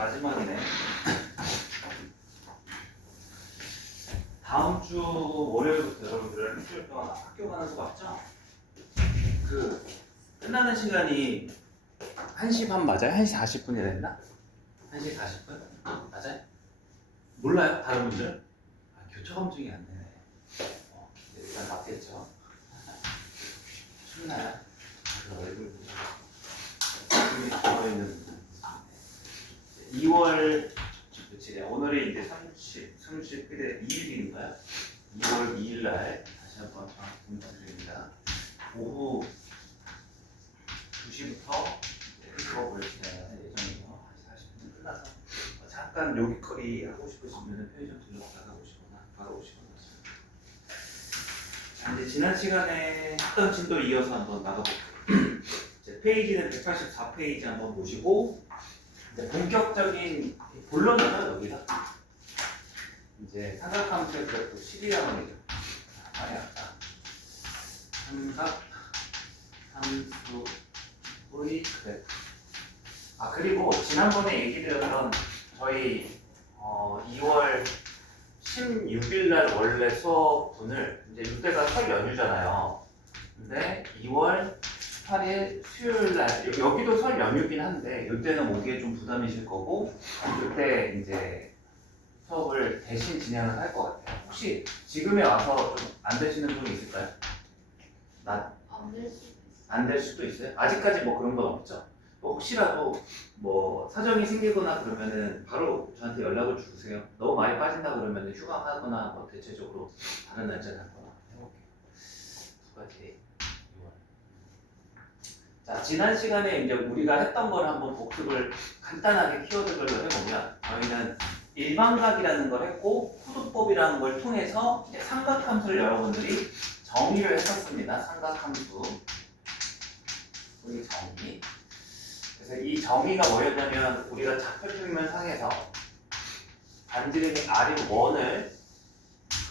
마지막이네. 다음 주 월요일부터 여러분들 일주일 동안 학교 가는 거 맞죠? 그 끝나는 시간이 1시 반 맞아요? 1시 40분이라 했나? 1시 40분? 맞아요? 몰라요? 다른 분들? 교차 검증이 안 되네. 일단 맞겠죠? 춥나요? 얼굴 보자. 있는 분들. 2월 며칠이야? 오늘이 이제 30 그대 2일인가요? 2월 2일 날 다시 한번 공지드립니다. 오후 2시부터 수업을 진행할 예정이고요. 40분 끝나서 잠깐 요깃거리 하고 싶으시면 편의점 들러 나가보시거나 바로 오시거나. 자, 이제 지난 시간에 했던 진도 이어서 한번 나가볼게요. 이제 페이지는 184페이지 한번 보시고 이제 본격적인 본론은 여기다 이제 삼각함수의 그래프 11학원이죠. 아까 삼각함수의 그래프. 그리고 지난번에 얘기드렸던 저희 2월 16일 날 원래 수업분을 이제 이때가 설 연휴잖아요. 근데 2월 8일 수요일 날 여기도 설 연휴긴 한데 이때는 오기에 좀 부담이실 거고 그때 이제 수업을 대신 진행을 할 것 같아요. 혹시 지금에 와서 좀 안 되시는 분이 있을까요? 안 될 수도 있어요. 아직까지 뭐 그런 건 없죠. 혹시라도 뭐 사정이 생기거나 그러면은 바로 저한테 연락을 주세요. 너무 많이 빠진다 그러면은 휴강하거나 뭐 대체적으로 다른 날짜를 하거나 해볼게요. 두 가지. 자, 지난 시간에 이제 우리가 했던 걸 한번 복습을 간단하게 키워드별로 해보면 저희는 일반각이라는 걸 했고 호두법이라는 걸 통해서 이제 삼각함수를 여러분들이 정의를 했었습니다. 삼각함수 우리 정의. 그래서 이 정의가 뭐였냐면 우리가 좌표평면상에서 반지름이 R이고 원을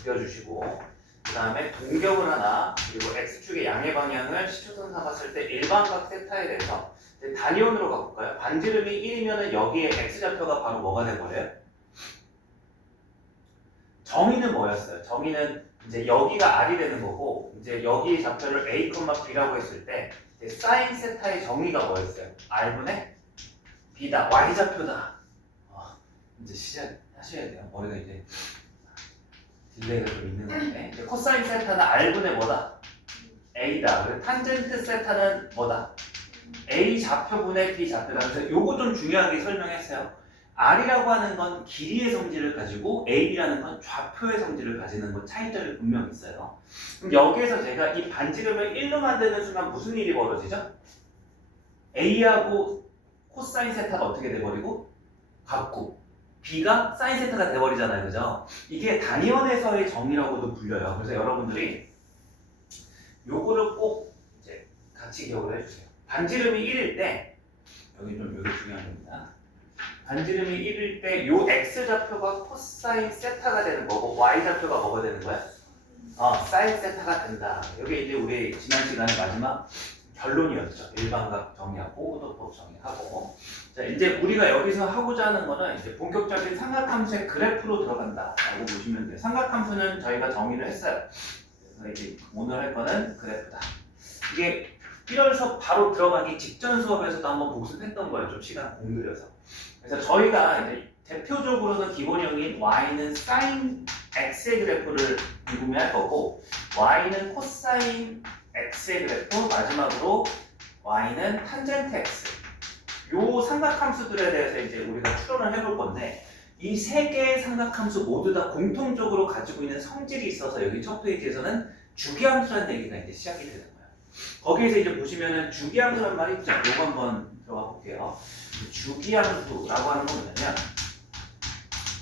그려주시고 그 다음에 동격을 하나 그리고 X축의 양의 방향을 시초선 삼았을 때 일반각 세타에 대해서 단위원으로 가볼까요? 반지름이 1이면 여기에 X좌표가 바로 뭐가 돼버려요? 정의는 뭐였어요? 정의는 이제 여기가 R이 되는 거고 이제 여기 좌표를 A, B라고 했을 때 사인 세타의 정의가 뭐였어요? R분의 B다. Y좌표다. 이제 시작하셔야 돼요. 머리가 이제 딜레이가 좀 있는 건데 이제 코사인 세타는 R분의 뭐다? A다. 그리고 탄젠트 세타는 뭐다? A 좌표분의 B 좌표다. 그래서 요거 좀 중요하게 설명했어요. R이라고 하는 건 길이의 성질을 가지고 A라는 건 좌표의 성질을 가지는 건 차이점이 분명히 있어요. 그럼 여기에서 제가 이 반지름을 1로 만드는 순간 무슨 일이 벌어지죠? A하고 코사인 세타가 어떻게 돼버리고? 같고 B가 사인 세타가 돼버리잖아요. 그죠? 이게 단위원에서의 정의라고도 불려요. 그래서 여러분들이 요거를 꼭 이제 같이 기억을 해주세요. 반지름이 1일 때 여기 좀 요게 중요한 겁니다. 반지름이 1일 때 요 X좌표가 코사인 세타가 되는 거고 Y좌표가 뭐가 되는 거야? 사인 세타가 된다. 이게 이제 우리 지난 시간에 마지막 결론이었죠. 일반각 정의하고 호도법 정의하고. 자, 이제 우리가 여기서 하고자 하는 거는 이제 본격적인 삼각함수의 그래프로 들어간다라고 보시면 돼요. 삼각함수는 저희가 정의를 했어요. 그래서 이제 오늘 할 거는 그래프다. 이게 1월 수업 바로 들어가기 직전 수업에서도 한번 복습했던 거예요. 좀 시간 공들여서. 그래서 저희가 이제 대표적으로는 기본형인 y는 sin x의 그래프를 궁금해할 거고 y는 코사인 x의 그래프, 마지막으로 y는 탄젠트 x. 요 삼각함수들에 대해서 이제 우리가 추론을 해볼 건데 이 세 개의 삼각함수 모두 다 공통적으로 가지고 있는 성질이 있어서 여기 첫 페이지에서는 주기함수라는 얘기가 이제 시작이 되는 거예요. 거기에서 이제 보시면은 주기함수란 말이 있죠. 요거 한번 들어가 볼게요. 주기함수라고 하는 건 뭐냐면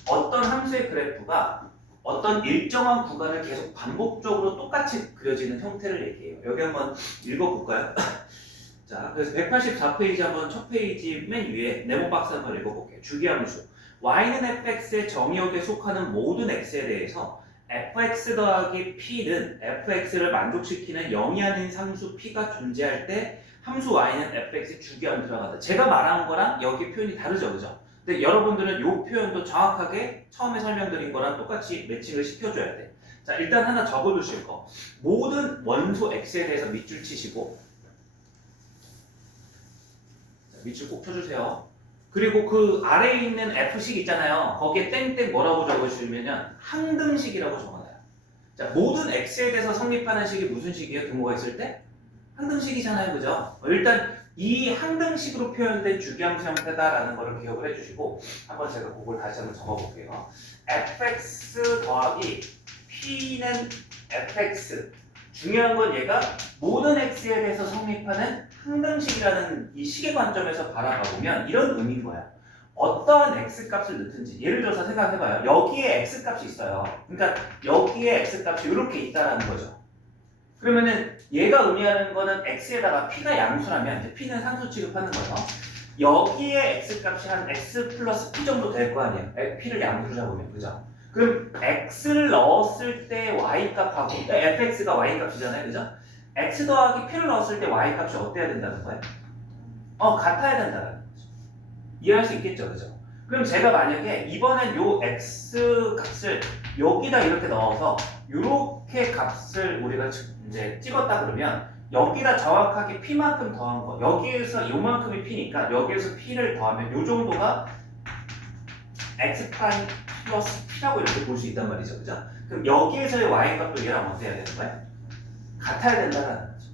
어떤 함수의 그래프가 어떤 일정한 구간을 계속 반복적으로 똑같이 그려지는 형태를 얘기해요. 여기 한번 읽어볼까요? 자, 그래서 184페이지 한번 첫 페이지 맨 위에 네모 박스 한번 읽어볼게요. 주기함수. y는 fx의 정의역에 속하는 모든 x에 대해서 fx 더하기 p는 fx를 만족시키는 0이 아닌 상수 p가 존재할 때 함수 y는 fx의 주기함수라고 한다. 제가 말한 거랑 여기 표현이 다르죠, 그죠? 근데 여러분들은 이 표현도 정확하게 처음에 설명드린 거랑 똑같이 매칭을 시켜줘야 돼. 자, 일단 하나 적어두실 거. 모든 원소 x에 대해서 밑줄 치시고, 자, 밑줄 꼭 쳐주세요. 그리고 그 아래에 있는 f식 있잖아요. 거기에 땡땡 뭐라고 적어주시면 항등식이라고 적어놔요. 자, 모든 x에 대해서 성립하는 식이 무슨 식이에요? 등호가 있을 때? 항등식이잖아요, 그죠? 일단 이 항등식으로 표현된 주기함수 형태다라는 거를 기억을 해주시고, 한번 제가 그걸 다시 한번 적어볼게요. fx 더하기 p는 fx. 중요한 건 얘가 모든 x에 대해서 성립하는 항등식이라는 이 식의 관점에서 바라봐보면 이런 의미인 거야. 어떠한 x 값을 넣든지, 예를 들어서 생각해봐요. 여기에 x 값이 있어요. 그러니까 여기에 x 값이 이렇게 있다라는 거죠. 그러면은 얘가 의미하는 거는 x에다가 p가 양수라면 이제 p는 상수 취급하는 거예요. 여기에 x 값이 한 x 플러스 p 정도 될 거 아니에요. p를 양수로 잡으면, 그죠? 그럼 x를 넣었을 때 y 값하고 fx가 y 값이잖아요, 그죠? x 더하기 p를 넣었을 때 y 값이 어때야 된다는 거예요? 같아야 된다는 거죠. 이해할 수 있겠죠, 그죠? 그럼 제가 만약에 이번엔 요 x 값을 여기다 이렇게 넣어서 요렇게 값을 우리가 이제 찍었다 그러면 여기다 정확하게 p만큼 더한 거, 여기에서 요만큼이 p니까 여기에서 p를 더하면 요 정도가 x 프라임 플러스 p라고 이렇게 볼 수 있단 말이죠, 그죠? 그럼 여기에서의 y 값도 얘랑 어때야 되는 거예요? 같아야 된다는 거죠.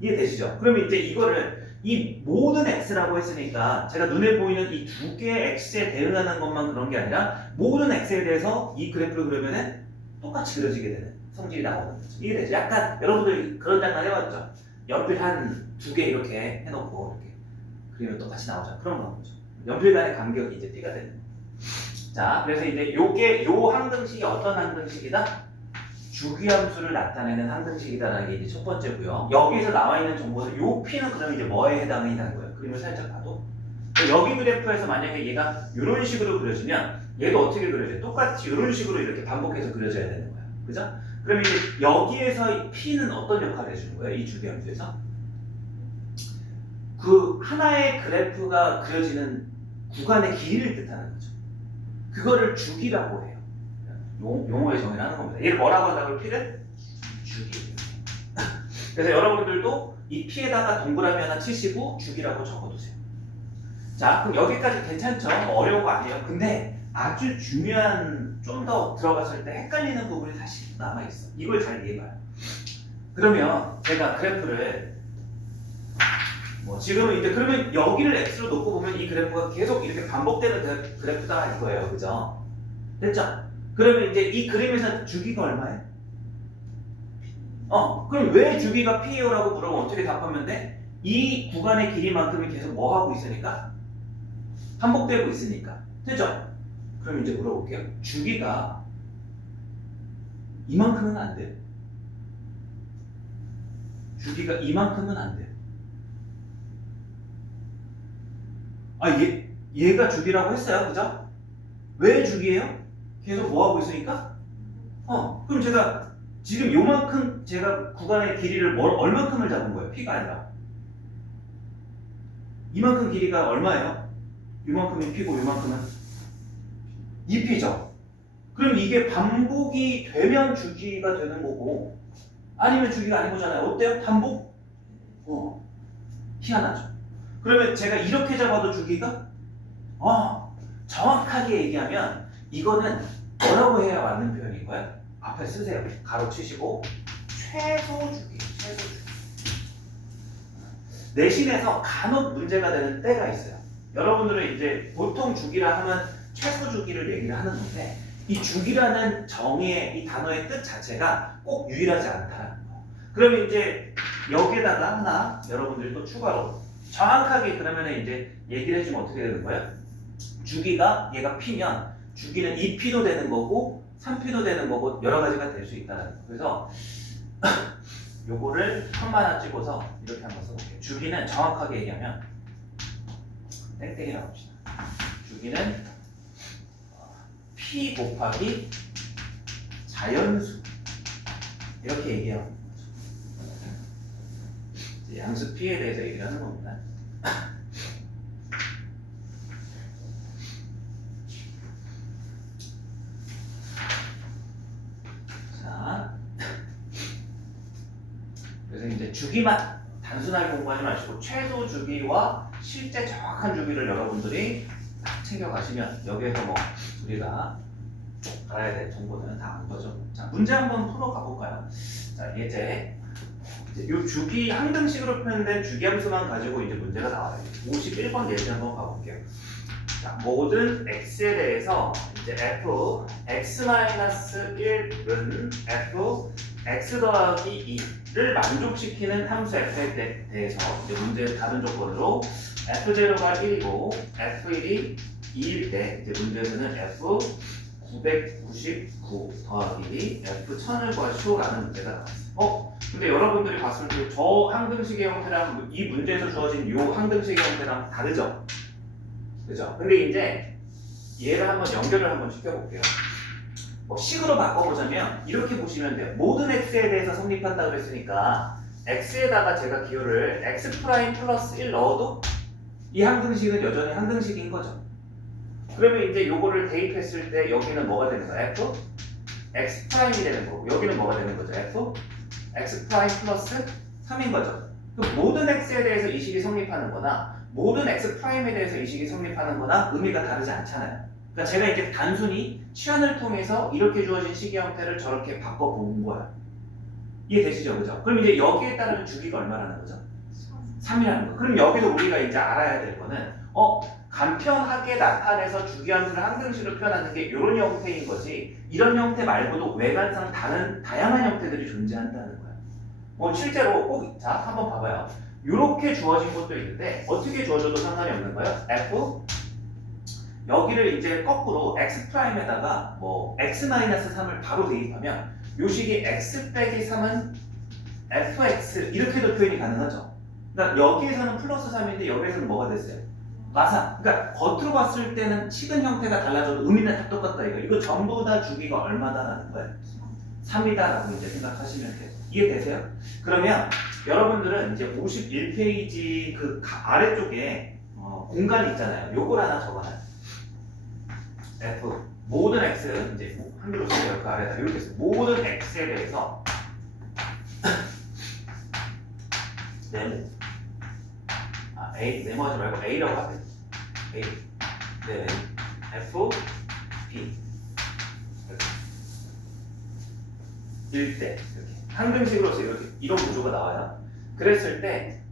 이해되시죠? 그러면 이제 이거를 이 모든 x라고 했으니까 제가 눈에 보이는 이 두 개의 x에 대응하는 것만 그런 게 아니라 모든 x에 대해서 이 그래프를 그리면은 똑같이 그려지게 되는 성질이 나오는 거죠. 이해되죠? 약간 여러분들 그런 장난 해봤죠? 연필 한 두 개 이렇게 해놓고 이렇게 그리면 똑같이 나오잖아. 그런 거죠. 연필 간의 간격이 이제 띠가 되는 거예요. 자, 그래서 이제 요 항등식이 어떤 항등식이다? 주기함수를 나타내는 항등식이다라는 게 이제 첫 번째고요. 여기서 나와 있는 정보는 요 p는 그럼 이제 뭐에 해당이 되는 거예요? 그림을 살짝 봐도 여기 그래프에서 만약에 얘가 이런 식으로 그려지면 얘도 어떻게 그려져요? 똑같이 이런 식으로 이렇게 반복해서 그려져야 되는 거예요. 그죠? 그럼 이제 여기에서 p는 어떤 역할을 해주는 거예요? 이 주기함수에서 그 하나의 그래프가 그려지는 구간의 길이를 뜻하는 거죠. 그거를 주기라고 해요. 용어의 정의를 하는 겁니다. 얘를 뭐라고 한다고요? p를? 주기. 그래서 여러분들도 이 p에다가 동그라미 하나 치시고 주기라고 적어두세요. 자, 그럼 여기까지 괜찮죠? 어려운 거 아니에요. 근데 아주 중요한, 좀 더 들어갔을 때 헷갈리는 부분이 사실 남아있어. 이걸 잘 이해해봐요. 그러면 제가 그래프를 지금은 이제 그러면 여기를 x로 놓고 보면 이 그래프가 계속 이렇게 반복되는 그래프다 이거예요. 그죠? 됐죠? 그러면 이제 이 그림에서 주기가 얼마예요? 그럼 왜 주기가 P예요라고 물어보면 어떻게 답하면 돼? 이 구간의 길이만큼이 계속 뭐 하고 있으니까? 반복되고 있으니까. 됐죠? 그럼 이제 물어볼게요. 주기가 이만큼은 안 돼요. 주기가 이만큼은 안 돼요. 얘가 주기라고 했어요. 그죠? 왜 주기예요? 계속 뭐 하고 있으니까? 그럼 제가 지금 요만큼 제가 구간의 길이를 얼만큼을 잡은 거예요? P가 아니라. 이만큼 길이가 얼마예요? 요만큼이 P고 요만큼은 2P죠. 그럼 이게 반복이 되면 주기가 되는 거고 아니면 주기가 아닌 거잖아요. 어때요? 반복? 희한하죠. 그러면 제가 이렇게 잡아도 주기가? 정확하게 얘기하면 이거는 뭐라고 해야 맞는 표현인 거야? 앞에 쓰세요. 가로 치시고 최소 주기. 내신에서 간혹 문제가 되는 때가 있어요. 여러분들은 이제 보통 주기라 하면 최소 주기를 얘기를 하는 건데 이 주기라는 정의의 이 단어의 뜻 자체가 꼭 유일하지 않다라는 거예요. 그러면 이제 여기에다가 하나 여러분들이 또 추가로 정확하게 그러면 이제 얘기를 해주면 어떻게 되는 거예요? 주기가 얘가 P면 주기는 2P도 되는 거고 3P도 되는 거고 여러 가지가 될 수 있다는 거예요. 그래서 요거를 컴마 하나 찍어서 이렇게 한번 써볼게요. 주기는 정확하게 얘기하면 땡땡이라고 합시다. 주기는 P 곱하기 자연수 이렇게 얘기하는 거죠. 양수 P에 대해서 얘기를 하는 겁니다. 주기만 단순하게 공부하지 마시고 최소 주기와 실제 정확한 주기를 여러분들이 딱 챙겨가시면 여기에서 뭐 우리가 알아야 될 정보는 다 안 거죠. 자, 문제 한번 풀어가 볼까요? 자, 이제 이 주기 항등식으로 표현된 주기함수만 가지고 이제 문제가 나와요. 51번 예제 한번 봐볼게요. 자, 모든 x에 대해서 이제 f x-1은 f x 더하기 2를 만족시키는 함수 f에 대해서 이제 문제 다른 조건으로 f0가 1이고 f1이 2일 때 이제 문제에서는 f 999 더하기 f1000을 구하시오라는 문제가 나왔어요. 근데 여러분들이 봤을 때 저 항등식의 형태랑 이 문제에서 주어진 이 항등식의 형태랑 다르죠? 그죠? 근데 이제 얘를 한번 연결을 한번 시켜볼게요. 식으로 바꿔보자면 이렇게 보시면 돼요. 모든 x에 대해서 성립한다고 했으니까 x에다가 제가 기호를 x 프라임 플러스 1 넣어도 이 항등식은 여전히 항등식인 거죠. 그러면 이제 요거를 대입했을 때 여기는 뭐가 되는 거야? f x 프라임이 되는 거고 여기는 뭐가 되는 거죠? f x 프라임 플러스 3인 거죠. 그럼 모든 x에 대해서 이 식이 성립하는 거나 모든 x 프라임에 대해서 이 식이 성립하는 거나 의미가 다르지 않잖아요. 그러니까 제가 이제 단순히 치환을 통해서 이렇게 주어진 식의 형태를 저렇게 바꿔본 거야. 이해되시죠? 그죠? 그럼 이제 여기에 따르는 주기가 얼마라는 거죠? 3이라는 거. 그럼 여기서 우리가 이제 알아야 될 거는 간편하게 나타내서 주기함수를 항등식으로 표현하는 게 이런 형태인 거지 이런 형태 말고도 외관상 다양한 형태들이 존재한다는 거야. 실제로 꼭 자 한번 봐봐요. 이렇게 주어진 것도 있는데 어떻게 주어져도 상관이 없는 거예요. f 여기를 이제 거꾸로 x 프라임에다가 뭐 x-3을 바로 대입하면 요 식이 x 빼기 3은 fx 이렇게도 표현이 가능하죠. 그러니까 여기에서는 플러스 3인데 여기에서는 뭐가 됐어요? 마상. 그러니까 겉으로 봤을 때는 식은 형태가 달라져도 의미는 다 똑같다 이거. 이거 전부 다 주기가 얼마다라는 거예요? 3이다라고 이제 생각하시면 돼요. 이해되세요? 그러면 여러분들은 이제 51페이지 그 아래쪽에 공간이 있잖아요. 요걸 하나 적어놔요. f 모든 x 이제 한글로 쓰세요. 그 아래다 이렇게 써요. 모든 x에 대해서 네모 네모하지 말고 a라고 하세요. a 네 f p 이렇게 1대 이렇게 항등식으로서 이렇게 이런 구조가 나와요. 그랬을 때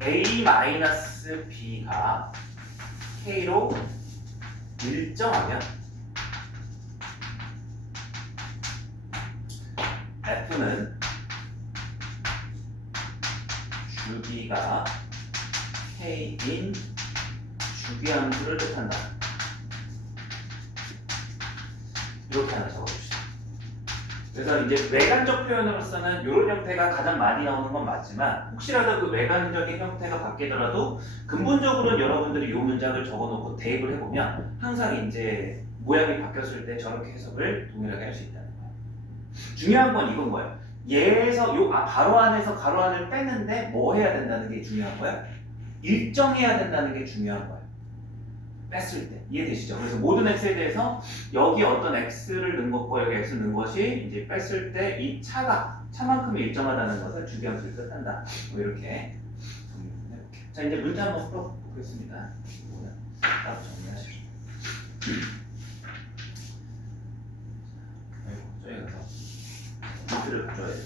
a-b가 k로 일정하면 f는 주기가 k인 주기함수를 뜻한다. 이렇게 하나 적어줍시다. 그래서 이제 외관적 표현으로서는 이런 형태가 가장 많이 나오는 건 맞지만 혹시라도 그 외관적인 형태가 바뀌더라도 근본적으로는 여러분들이 이 문장을 적어놓고 대입을 해보면 항상 이제 모양이 바뀌었을 때 저렇게 해석을 동일하게 할 수 있다는 거예요. 중요한 건 이건 거예요. 얘에서 가로 안에서 가로 안을 빼는데 뭐 해야 된다는 게 중요한 거예요? 일정해야 된다는 게 중요한 거예요. 뺐을 때 이해되시죠? 그래서 모든 x에 대해서 여기 어떤 x를 넣은 것과 여기 x 넣은 것이 이제 뺐을 때 이 차만큼이 일정하다는 것을 주기함수를 뜻한다. 뭐 이렇게 정리해볼게요. 자 이제 문제 한번 풀어보겠습니다. 이거는 따로 정리하십시오. 저희 가서 문제를 풀어야 돼요.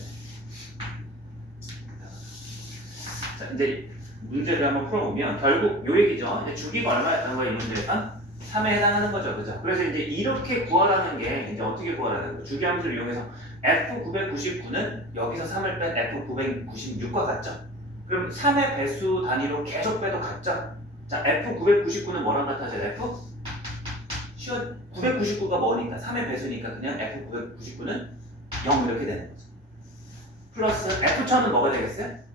자 이제 문제를 한번 풀어보면 결국 요 얘기죠. 이제 주기가 얼마였다는 거예요, 이 문제가? 3에 해당하는 거죠, 그죠? 그래서 이제 이렇게 구하라는 게 이제 어떻게 구하라는 거예요? 주기함수를 이용해서 F999는 여기서 3을 뺀 F996과 같죠? 그럼 3의 배수 단위로 계속 빼도 같죠? 자, F999는 뭐랑 같아져요? F? 999가 뭐니까? 3의 배수니까 그냥 F999는 0 이렇게 되는 거죠. 플러스 F1000은 뭐가 되겠어요?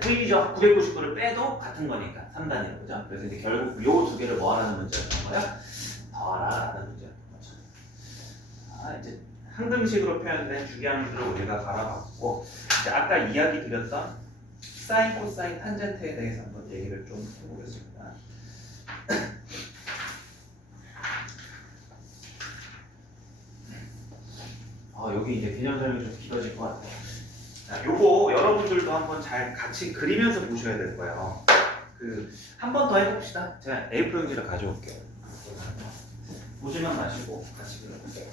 F1이죠. 999를 빼도 같은 거니까 3단위로 그죠? 그래서 이제 결국 요 두 개를 뭐 하라는 문제였던 거야? 더하라라는 문제였던 거죠. 이제 항등식으로 표현된 주기함수를 우리가 바라봤고 이제 아까 이야기 드렸던 사인, 코사인, 탄젠트에 대해서 한번 얘기를 좀 해보겠습니다. 여기 이제 개념 설명이 좀 길어질 것 같아요. 자, 요거 여러분들도 한번 잘 같이 그리면서 보셔야 될 거예요. 한 번 더 해봅시다. 제가 A4 용지를 가져올게요. 보지만 마시고 같이 그려볼게요.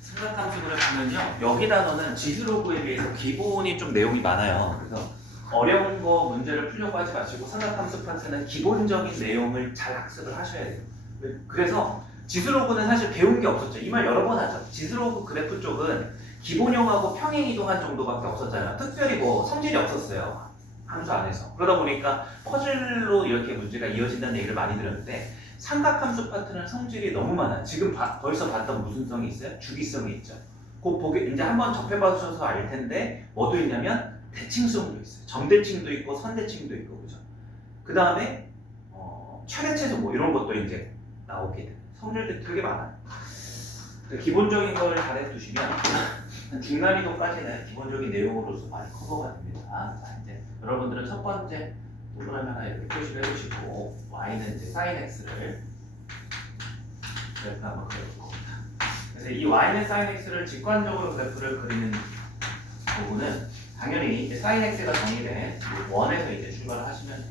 삼각함수 그래프는요, 여기 단어는 지수로그에 비해서 기본이 좀 내용이 많아요. 그래서 어려운 거 문제를 풀려고 하지 마시고 삼각함수 파트는 기본적인 내용을 잘 학습을 하셔야 돼요. 그래서 지수로그는 사실 배운 게 없었죠. 이 말 여러 번 하죠. 지수로그 그래프 쪽은 기본형하고 평행이동한 정도밖에 없었잖아요. 특별히 뭐 성질이 없었어요. 함수 안에서. 그러다 보니까 퍼즐로 이렇게 문제가 이어진다는 얘기를 많이 들었는데 삼각함수 파트는 성질이 너무 많아요. 지금 벌써 봤던 무슨 성이 있어요? 주기성이 있죠. 그 보게 이제 한번 접해봐주셔서 알 텐데 뭐도 있냐면 대칭성도 있어요. 점대칭도 있고 선대칭도 있고 그죠. 그 다음에 최대체수 뭐 이런 것도 이제 나오게 돼요. 성질들이 되게 많아요. 기본적인 걸 잘해 두시면 중난이도까지는 기본적인 내용으로서 많이 커버가 됩니다. 자 이제 여러분들은 첫 번째 동그라미 하나 이렇게 표시를 해주시고 y는 이제 sin x를 그래프 한번 그려볼 겁니다. 그래서 이 y는 sin x를 직관적으로 그래프를 그리는 부분은 당연히 이제 sin x가 정의된 원에서 이제 출발을 하시면 돼요.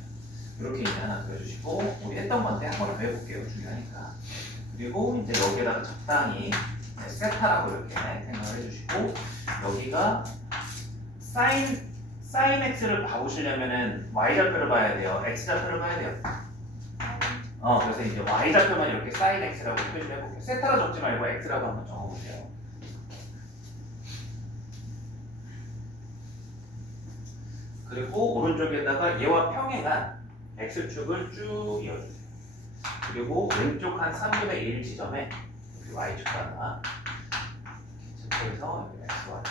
이렇게 이제 하나 그려주시고 우리 했던 건데 한 번 더 해볼게요. 중요하니까. 그리고 이제 여기에다가 적당히 세타라고 이렇게 생각을 해주시고 여기가 sin x를 봐보시려면은 y좌표를 봐야 돼요. x좌표를 봐야 돼요. 그래서 이제 y좌표만 이렇게 sin x라고 표시를 해볼게요. 세타로 적지 말고 x라고 한번 적어보세요. 그리고 오른쪽에다가 얘와 평행한 x축을 쭉 이어주세요. 그리고 왼쪽 한 3분의 1 지점에 여기 y축 하나 체크해서 여기 xy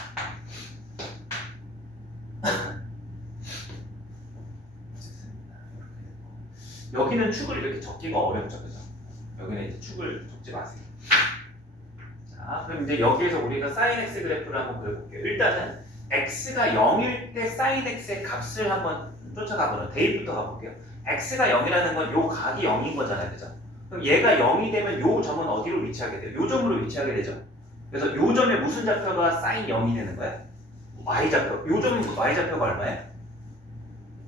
여기는 축을 이렇게 적기가 어렵죠, 그죠? 여기는 이제 축을 적지 마세요. 자, 그럼 이제 여기에서 우리가 sin x 그래프를 한번 그려볼게요. 일단은 x가 0일 때 sin x의 값을 한번 쫓아가보는 대입부터 가볼게요. x가 0이라는 건 요 각이 0인 거잖아요, 그죠? 그럼 얘가 0이 되면 요 점은 어디로 위치하게 돼요? 요 점으로 위치하게 되죠. 그래서 요 점에 무슨 좌표가 sin 0이 되는 거예요? y좌표. 요 점은 y좌표가 얼마예요?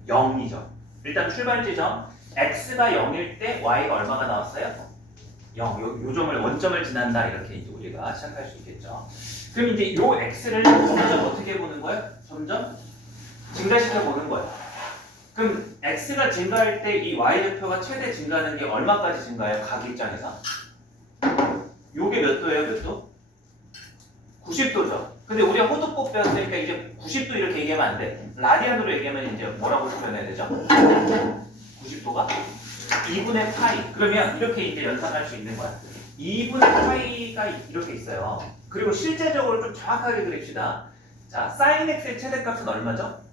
0이죠. 일단 출발 지점 x가 0일 때 y가 얼마가 나왔어요? 0. 요 점을 원점을 지난다 이렇게 이제 우리가 시작할 수 있겠죠. 그럼 이제 요 x를 점점 어떻게 보는 거예요? 점점 증가시켜 보는 거예요. 그럼 x가 증가할 때 이 y좌표가 최대 증가하는 게 얼마까지 증가해요? 각 입장에서? 요게 몇 도예요? 몇 도? 90도죠. 근데 우리가 호두꽃 배웠으니까 이제 90도 이렇게 얘기하면 안 돼. 라디안으로 얘기하면 이제 뭐라고 표현해야 되죠? 90도가 2분의 파이. 그러면 이렇게 이제 연산할 수 있는 거야. 2분의 파이가 이렇게 있어요. 그리고 실제적으로 좀 정확하게 그립시다. 자, sin x의 최대값은 얼마죠?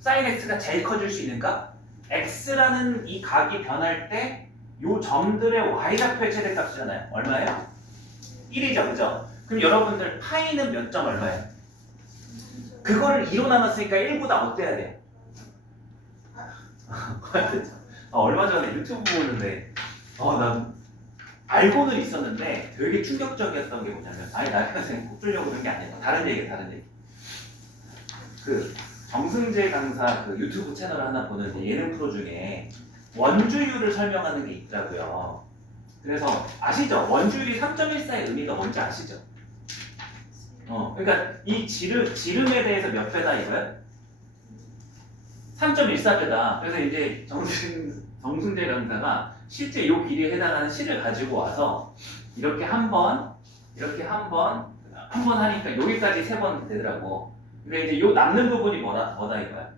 sin x가 제일 커질 수 있는 값. x라는 이 각이 변할 때 이 점들의 y좌표의 최대값이잖아요. 얼마예요? 1이죠, 그죠? 그럼 여러분들 파이는 몇 점 얼마예요? 그거를 2로 나눴으니까 1보다 어때야 돼요? 얼마 전에 유튜브 보는데 난 알고는 있었는데 되게 충격적이었던 게 뭐냐면 나 그냥 꼽주려고 그런 게 아니라 다른 얘기 그 정승재 강사 그 유튜브 채널 하나 보는데 예능 프로 중에 원주율을 설명하는 게 있더라고요. 그래서 아시죠? 원주율이 3.14의 의미가 뭔지 아시죠? 그러니까 이 지름에 대해서 몇 배다 이거예요? 3.14배다. 그래서 이제 정승재 강사가 실제 이 길이에 해당하는 실을 가지고 와서 이렇게 한 번, 이렇게 한 번 하니까 여기까지 3번 되더라고. 근데 이제 요 남는 부분이 뭐다 이거야?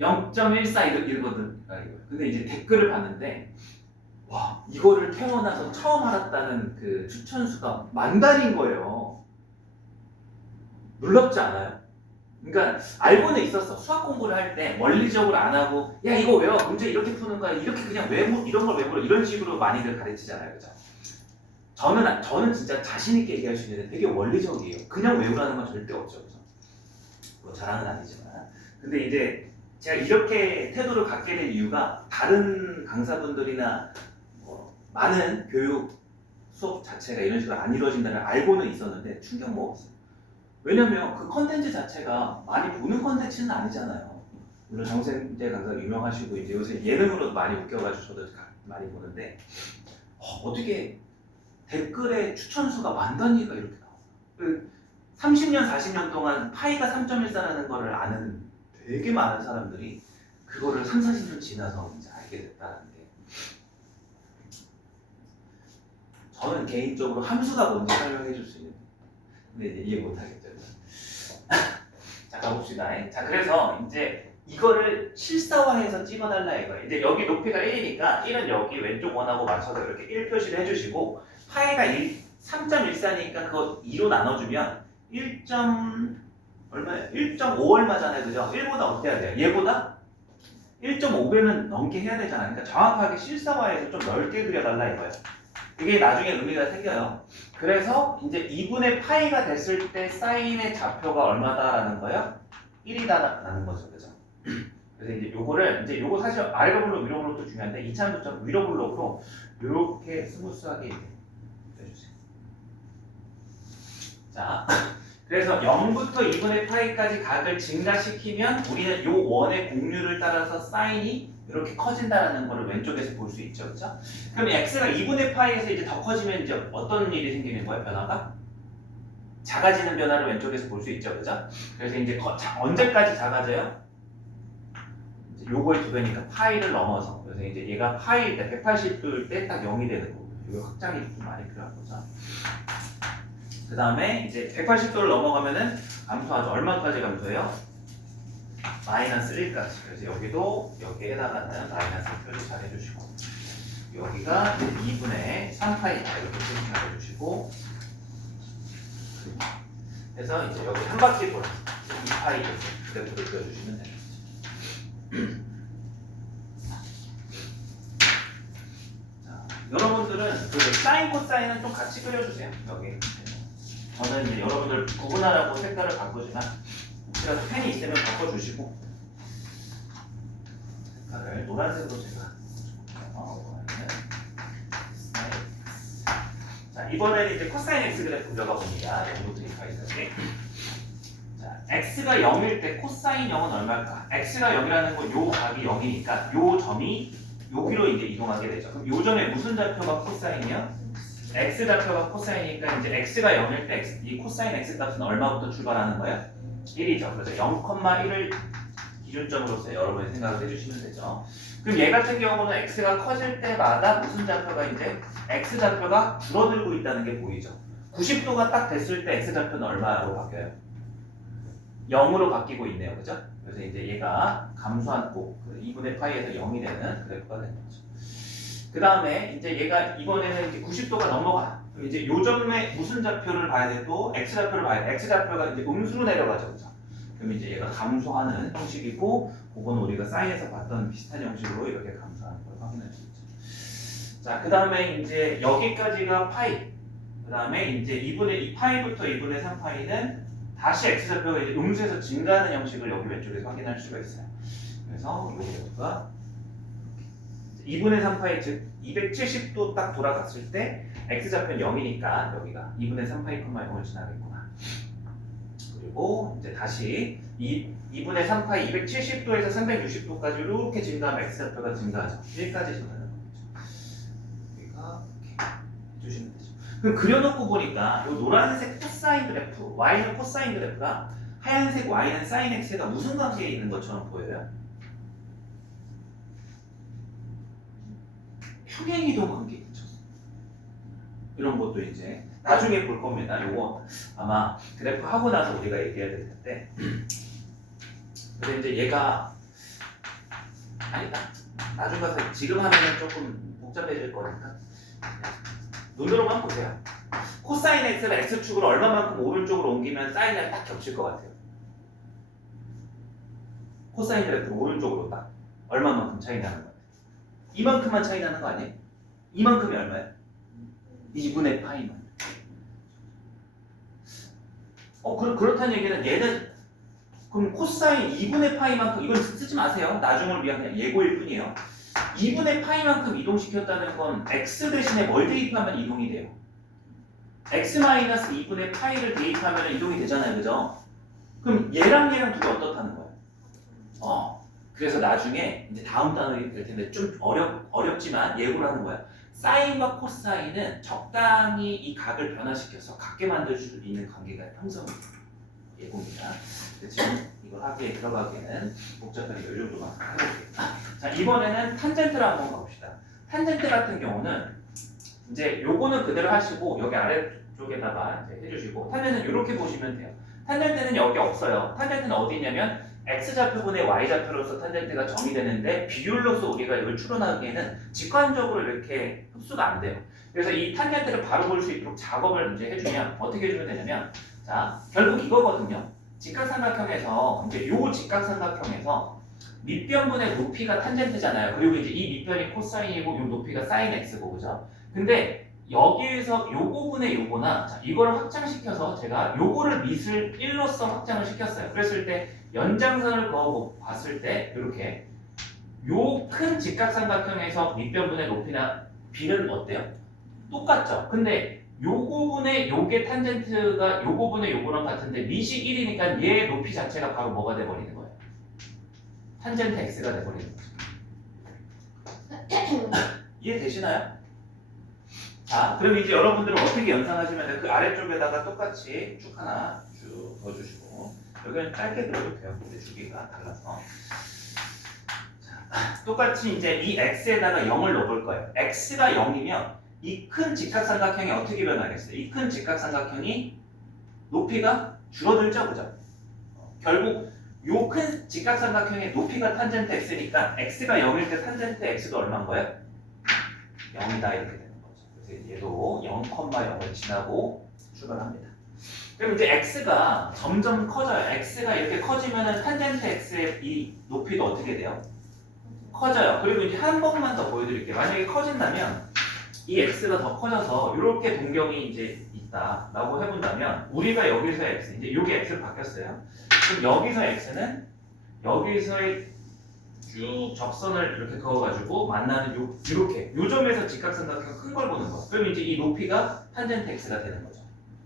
0.14 이거든. 근데 이제 댓글을 봤는데 와 이거를 태어나서 처음 알았다는 그 추천수가 10,000단인 거예요. 놀랍지 않아요? 그러니까 알고는 있었어. 수학 공부를 할 때 원리적으로 안 하고 야 이거 외워 문제 이렇게 푸는 거야 이렇게 그냥 외모 이런 걸 외우라 이런 식으로 많이들 가르치잖아요, 그죠? 저는 진짜 자신 있게 얘기할 수 있는데 되게 원리적이에요. 그냥 외우라는 건 절대 없죠, 그죠? 뭐 자랑은 아니지만. 근데 이제 제가 이렇게 태도를 갖게 된 이유가 다른 강사분들이나 뭐 많은 교육 수업 자체가 이런 식으로 안 이루어진다는 알고는 있었는데 충격 먹었어요. 왜냐면 그 컨텐츠 자체가 많이 보는 컨텐츠는 아니잖아요. 물론 정승재 강사가 유명하시고 이제 요새 예능으로도 많이 웃겨가지고 저도 많이 보는데 어떻게 댓글에 추천수가 10,000단위가 이렇게 나와요. 30년, 40년 동안 파이가 3.14라는 거를 아는 되게 많은 사람들이 그거를 3, 40년 지나서 이제 알게 됐다는 게 저는 개인적으로 함수가 뭔지 설명해 줄 수 있는데 근데 이제 이해 못 하겠죠. 자, 가봅시다. 자, 그래서 이제 이거를 실사화해서 찍어달라 이거예요. 이제 여기 높이가 1이니까 1은 여기 왼쪽 원하고 맞춰서 이렇게 1 표시를 해주시고 파이가 3.14니까 그거 2로 나눠주면 1.5 얼마잖아요, 그죠? 1보다 어떻게 해야 돼요? 얘보다 1.5배는 넘게 해야 되잖아요. 그러니까 정확하게 실사화해서 좀 넓게 그려달라 이거예요. 이게 나중에 의미가 생겨요. 그래서 이제 2분의 파이가 됐을 때 사인의 좌표가 얼마다라는 거예요? 1이다라는 거죠, 그죠? 그래서 이제 요거 사실 아래로 블록, 위로 블록도 중요한데 이차원부터 위로 블록으로 이렇게 스무스하게 해주세요. 자, 그래서 0부터 2분의 파이까지 각을 증가시키면 우리는 요 원의 공률을 따라서 사인이 이렇게 커진다라는 거를 왼쪽에서 볼 수 있죠, 그렇죠? 그럼 x가 2분의 파이에서 이제 더 커지면 이제 어떤 일이 생기는 거예요, 변화가? 작아지는 변화를 왼쪽에서 볼 수 있죠, 그죠? 그래서 이제 언제까지 작아져요? 이제 요거의 2배니까 파이를 넘어서. 그래서 이제 얘가 파이일 때 180도일 때 딱 0이 되는 거고. 이거 확장이 좀 많이 필요한 거죠. 그 다음에 이제 180도를 넘어가면은 감소하죠. 얼마까지 감소해요? 마이너스 1까지. 그래서 여기도 여기에 해당하는 마이너스 표시 잘 해주시고 여기가 2분의 3파이다 이렇게 표시 잘 해주시고 그래서 이제 여기 한 바퀴 돌아서 2파이 그래프를 그려주시면 됩니다. 자, 여러분들은 그 사인 코사인은 좀 같이 그려주세요. 여기 저는 이제 여러분들 구분하라고 색깔을 바꾸지만 혹시라도 펜이 있으면 바꿔주시고 색깔을 노란색으로 제가 자, 이번에는 이제 코사인 x 그래프 그려가 봅니다. 0부터 2까지. 자, x가 0일 때 코사인 0은 얼마일까? x가 0이라는 건 요 각이 0이니까 요 점이 여기로 이제 이동하게 되죠. 그럼 요 점에 무슨 좌표가 코사인이요? x 좌표가 코사인이니까 이제 x가 0일 때 이 코사인 x 값은 얼마부터 출발하는 거예요? 1이죠. 그래서 0,1을 기준점으로서 여러분이 생각을 해주시면 되죠. 그럼 얘 같은 경우는 x가 커질 때마다 무슨 좌표가 이제 x 좌표가 줄어들고 있다는 게 보이죠. 90도가 딱 됐을 때 x 좌표는 얼마로 바뀌어요? 0으로 바뀌고 있네요, 그죠? 그래서 이제 얘가 감소한 꼭 2분의 파이에서 0이 되는 그래프가 되는 거죠. 그 다음에 이제 얘가 이번에는 이제 90도가 넘어가. 그럼 이제 요 점에 무슨 좌표를 봐야 돼? 또 x 좌표를 봐야 돼. x 좌표가 이제 음수로 내려가죠, 그죠? 그럼 이제 얘가 감소하는 형식이고, 그건 우리가 사인에서 봤던 비슷한 형식으로 이렇게 감소하는 걸 확인할 수 있죠. 자, 그 다음에 이제 여기까지가 파이. 그 다음에 이제 2분의 2파이부터 2분의 3파이는 다시 x 좌표가 이제 음수에서 증가하는 형식을 여기 왼쪽에서 확인할 수가 있어요. 그래서 이 좌표가 2분의 3파이 즉 270도 딱 돌아갔을 때 x 좌표는 0이니까 여기가 2분의 3파이, 0을 지나겠구나. 그리고 이제 다시 2분의 3파이 270도에서 360도까지 이렇게 증가하면 x 좌표가 증가하죠. 1까지 증가하는 거죠. 여기가 이렇게 해주시면 되죠. 그럼 그려놓고 보니까 이 노란색 코사인 그래프, y는 코사인 그래프가 하얀색 y는 사인 x가 무슨 관계에 있는 것처럼 보여요? 평행이동 관계 붙였어. 이런 것도 이제 나중에 볼 겁니다. 요거 아마 그래프 하고 나서 우리가 얘기해야 될 텐데. 근데 이제 얘가 아니다. 나중 가서 지금 하면은 조금 복잡해질 거니까 눈으로만 보세요. 코사인 x를 x축으로 얼마만큼 오른쪽으로 옮기면 사인이랑 딱 겹칠 것 같아요. 코사인 그래프를 오른쪽으로 딱 얼마만큼 차이 나는 것 같아요. 이만큼만 차이 나는 거 아니에요? 이만큼이 얼마예요? 2분의 파이만. 그렇다는 얘기는 얘는 그럼 코사인 2분의 파이만큼 이건 쓰지 마세요. 나중을 위한 그냥 예고일 뿐이에요. 2분의 파이만큼 이동시켰다는 건 x 대신에 뭘 대입하면 이동이 돼요? x-2분의 파이를 대입하면 이동이 되잖아요. 그죠? 그럼 얘랑 얘랑 둘이 어떻다는 거예요? 그래서 나중에 이제 다음 단어가 될 텐데 좀 어렵지만 예고를 하는 거야. 사인과 코사인은 적당히 이 각을 변화시켜서 같게 만들 수 있는 관계가 형성이 예고입니다. 지금 이걸 하기에 들어가기에는 복잡하게 이 정도만 해볼게요. 자, 이번에는 탄젠트를 한번 가봅시다. 탄젠트 같은 경우는 이제 요거는 그대로 하시고 여기 아래쪽에다가 이제 해주시고 탄젠트는 이렇게 보시면 돼요. 탄젠트는 여기 없어요. 탄젠트는 어디 있냐면 x좌표분의 y좌표로서 탄젠트가 정의되는데 비율로서 우리가 이걸 추론하기에는 직관적으로 이렇게 흡수가 안 돼요. 그래서 이 탄젠트를 바로 볼 수 있도록 작업을 이제 해주면 어떻게 해주면 되냐면 자 결국 이거거든요. 직각삼각형에서 이제 요 직각삼각형에서 밑변분의 높이가 탄젠트잖아요. 그리고 이제 이 밑변이 코사인이고 요 높이가 사인 x고 그죠? 근데 여기에서 요거분의 요거나 자, 이거를 확장시켜서 제가 요거를 밑을 1로서 확장을 시켰어요. 그랬을 때 연장선을 그어 봤을 때 이렇게 요 큰 직각삼각형에서 밑변분의 높이나 비는 어때요? 똑같죠? 근데 요거분의 요게 탄젠트가 요거분의 요거랑 같은데 밑이 1이니까 얘 높이 자체가 바로 뭐가 돼버리는 거예요? 탄젠트 x가 돼버리는 거죠. 이해되시나요? 자, 그럼 이제 여러분들은 어떻게 연상하시면 돼요? 그 아래쪽에다가 똑같이 쭉 하나 쭉 넣어주시고 여기는 짧게 들어도 돼요. 근데 주기가 달라서 자, 똑같이 이제 이 x에다가 0을 넣어볼 거예요. x가 0이면 이 큰 직각삼각형이 어떻게 변하겠어요? 이 큰 직각삼각형이 높이가 줄어들죠, 그죠? 결국 요 큰 직각삼각형의 높이가 탄젠트 x니까 x가 0일 때 탄젠트 x도 얼마인 거예요? 0이다 이렇게 되는 거죠. 그래서 얘도 0,0을 지나고 출발합니다. 그럼 이제 x가 점점 커져요. x가 이렇게 커지면은 탄젠트 x의 이 높이도 어떻게 돼요? 커져요. 그리고 이제 한 번만 더 보여드릴게요. 만약에 커진다면 이 x가 더 커져서 이렇게 동경이 이제 있다라고 해본다면 우리가 여기서 x 이제 여기 x로 바뀌었어요. 그럼 여기서 x는 여기서의 쭉 접선을 이렇게 그어가지고 만나는 이렇게 요 점에서 직각삼각형 큰 걸 보는 거. 그럼 이제 이 높이가 탄젠트 x가 되는 거죠.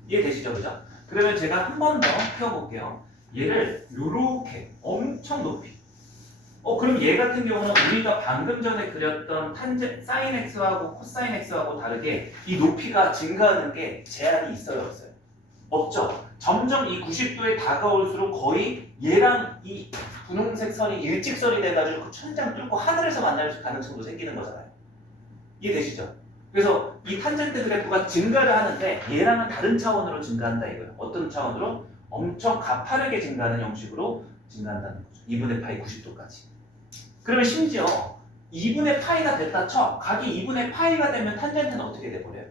이해되시죠, 그죠? 그러면 제가 한 번 더 펴볼게요. 얘를 요렇게 엄청 높이. 그럼 얘 같은 경우는 우리가 방금 전에 그렸던 사인 x하고 코사인 x하고 다르게 이 높이가 증가하는 게 제한이 있어요, 없어요? 없죠. 점점 이 90도에 다가올수록 거의 얘랑 이 분홍색 선이 일직선이 돼가지고 그 천장 뚫고 하늘에서 만날 가능성도 생기는 거잖아요. 이해되시죠? 그래서 이 탄젠트 그래프가 증가를 하는데 얘랑은 다른 차원으로 증가한다 이거예요. 어떤 차원으로? 엄청 가파르게 증가하는 형식으로 증가한다는 거죠. 2분의 파이 90도까지. 그러면 심지어 2분의 파이가 됐다 쳐. 각이 2분의 파이가 되면 탄젠트는 어떻게 돼버려요?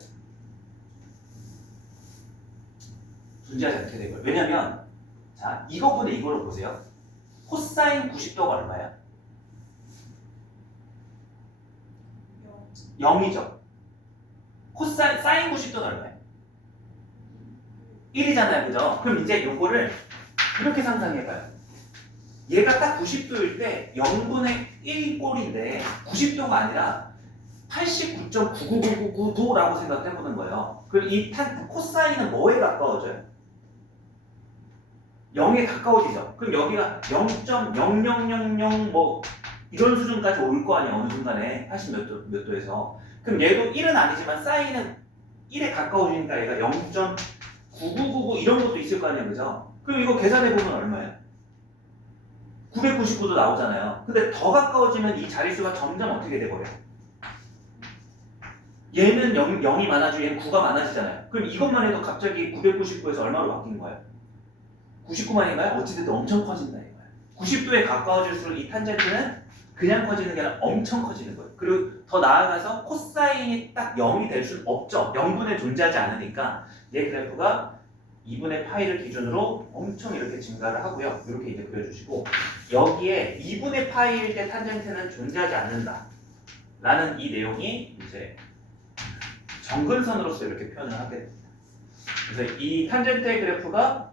존재하지 않게 돼버려요. 왜냐면 자 이거분의 이걸로 보세요. 코사인 90도가 얼마야? 0이죠. 사인 90도는 얼마예요? 1이잖아요. 그죠? 그럼 이제 요거를 이렇게 상상해봐요. 얘가 딱 90도일 때 0분의 1 꼴인데 90도가 아니라 89.99999도라고 생각해보는 거예요. 그럼 이 코사인은 뭐에 가까워져요? 0에 가까워지죠. 그럼 여기가 0.0000 뭐 이런 수준까지 올 거 아니에요. 어느 순간에 80 몇 도에서. 그럼 얘도 1은 아니지만 사인은 1에 가까워지니까 얘가 0.9999 이런 것도 있을 거 아니에요. 그죠? 그럼 이거 계산해보면 얼마예요? 999도 나오잖아요. 근데 더 가까워지면 이 자릿수가 점점 어떻게 돼버려요? 얘는 0이 많아지고 얘는 9가 많아지잖아요. 그럼 이것만 해도 갑자기 999에서 얼마로 바뀌는 거예요? 99만인가요? 어찌됐든 엄청 커진다 이거예요. 90도에 가까워질수록 이 탄젠트는 그냥 커지는 게 아니라 엄청 커지는 거예요. 그리고 더 나아가서 코사인이 딱 0이 될 수는 없죠. 0분에 존재하지 않으니까 얘 그래프가 2분의 파이를 기준으로 엄청 이렇게 증가를 하고요. 이렇게 이제 그려주시고 여기에 2분의 파이일 때 탄젠트는 존재하지 않는다 라는 이 내용이 이제 정근선으로서 이렇게 표현을 하게 됩니다. 그래서 이 탄젠트의 그래프가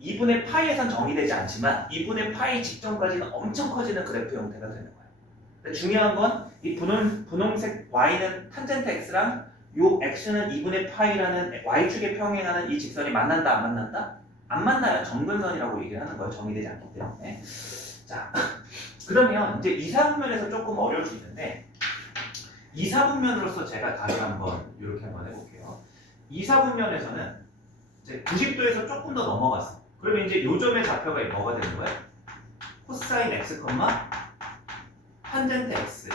2분의 파이에선 정의되지 않지만 2분의 파이 직전까지는 엄청 커지는 그래프 형태가 되는 거예요. 근데 중요한 건 이 분홍색 y는 탄젠트 x랑 요 x는 2분의 파이라는 y축에 평행하는 이 직선이 만난다 안 만난다? 안 만나요. 정근선이라고 얘기를 하는 거예요. 정의되지 않기 때문에. 자, 그러면 이제 2, 4분면에서 조금 어려울 수 있는데 2, 4분면으로서 제가 다시 한번 이렇게 한번 해볼게요. 2, 4분면에서는 이제 90도에서 조금 더 넘어갔어. 그러면 이제 요점의 좌표가 뭐가 되는 거예요? 코사인 x, 탄젠트 x.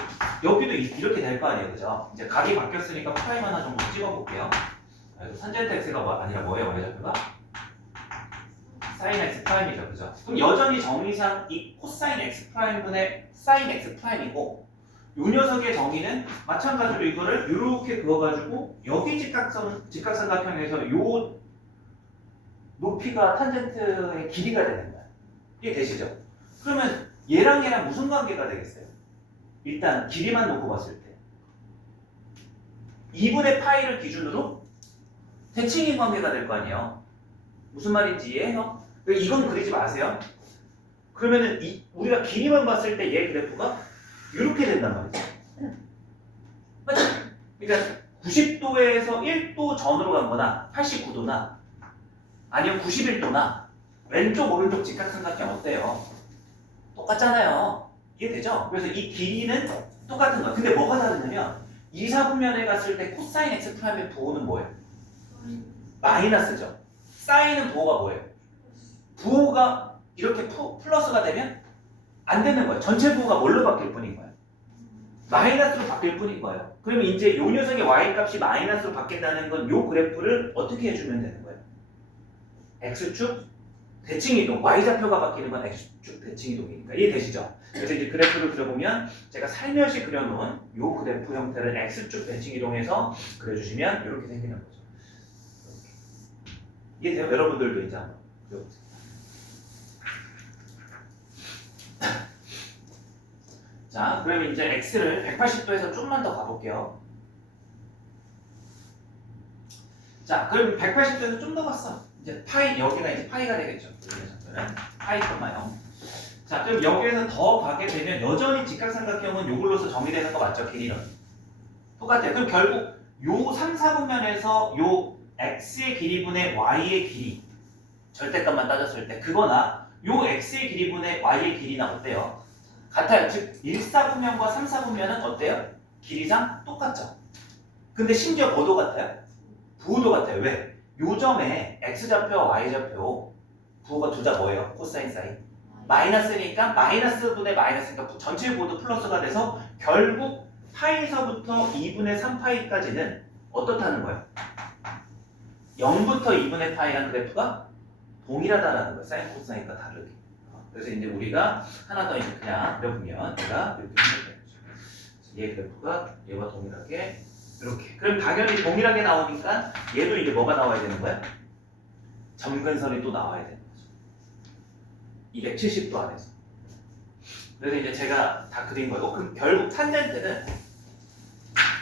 여기도 이렇게 될 거 아니에요, 그죠? 이제 각이 바뀌었으니까 프라임 하나 정도 찍어볼게요. 탄젠트 x가 아니라 뭐예요, y좌표가? 사인 x 프라임이죠, 그죠? 그럼 여전히 정의상 이 코사인 x 프라임분의 사인 x 프라임이고 요 녀석의 정의는 마찬가지로 이거를 이렇게 그어가지고 여기 직각삼각형에서 요 높이가 탄젠트의 길이가 되는 거야. 이게 되시죠? 그러면 얘랑 무슨 관계가 되겠어요? 일단 길이만 놓고 봤을 때 2분의 파이를 기준으로 대칭인 관계가 될 거 아니에요. 무슨 말인지 이해해요? 이건 그리지 마세요. 그러면은 우리가 길이만 봤을 때 얘 그래프가 이렇게 된단 말이죠. 맞죠? 그러니까 90도에서 1도 전으로 간 거나 89도나 아니면 91도나 왼쪽 오른쪽 직각삼각형 어때요? 똑같잖아요. 이해되죠? 그래서 이 길이는 똑같은 거야. 근데 뭐가 다르냐면 2, 4분면에 갔을 때 코사인 x 프라임의 부호는 뭐예요? 마이너스죠. 사인은 부호가 뭐예요? 부호가 이렇게 플러스가 되면 안 되는 거예요. 전체 부호가 뭘로 바뀔 뿐인 거예요? 마이너스로 바뀔 뿐인 거예요. 그러면 이제 요 녀석의 y 값이 마이너스로 바뀐다는 건 요 그래프를 어떻게 해주면 되는 거예요? x축 대칭이동, y좌표가 바뀌는 건 x축 대칭이동이니까 이해되시죠? 그래서 이제 그래프를 그려보면 제가 살며시 그려놓은 요 그래프 형태를 x축 대칭이동해서 그려주시면 이렇게 생기는 거죠. 이렇게. 이해돼요? 여러분들도 이제 한번 그려보세요. 자, 그러면 이제 x를 180도에서 좀만 더 가볼게요. 자, 그럼 180도에서 좀 더 갔어. 이제 파이, 여기가 이제 파이가 되겠죠. 파이 콤마요. 자, 그럼 여기에서 더 가게 되면 여전히 직각삼각형은 요걸로서 정의되는 거 맞죠? 길이는. 똑같아요. 그럼 결국 요 3, 4분면에서 요 x의 길이분의 y의 길이 절대값만 따졌을 때 그거나 요 x의 길이분의 y의 길이나 어때요? 같아요. 즉 1, 4분면과 3, 4분면은 어때요? 길이상 똑같죠. 근데 심지어 뭐도 같아요? 부호도 같아요. 왜? 요 점에 x좌표와 y좌표 부호가 둘 다 뭐예요? 코사인 사인 마이너스니까 마이너스 분의 마이너스니까 전체 부호도 플러스가 돼서 결국 파이에서부터 2분의 3파이까지는 어떻다는 거예요? 0부터 2분의 파이라는 그래프가 동일하다라는 거예요. 사인 코사인과 다르게. 그래서 이제 우리가 하나 더 이제 그냥 그려보면 제가 이렇게 해볼게요. 얘 그래프가 얘와 동일하게 이렇게. 그럼 당연히 동일하게 나오니까 얘도 이제 뭐가 나와야 되는 거야? 점근선이 또 나와야 되는 거죠. 270도 안에서. 그래서 이제 제가 다 그린 거예요. 그럼 결국 탄젠트는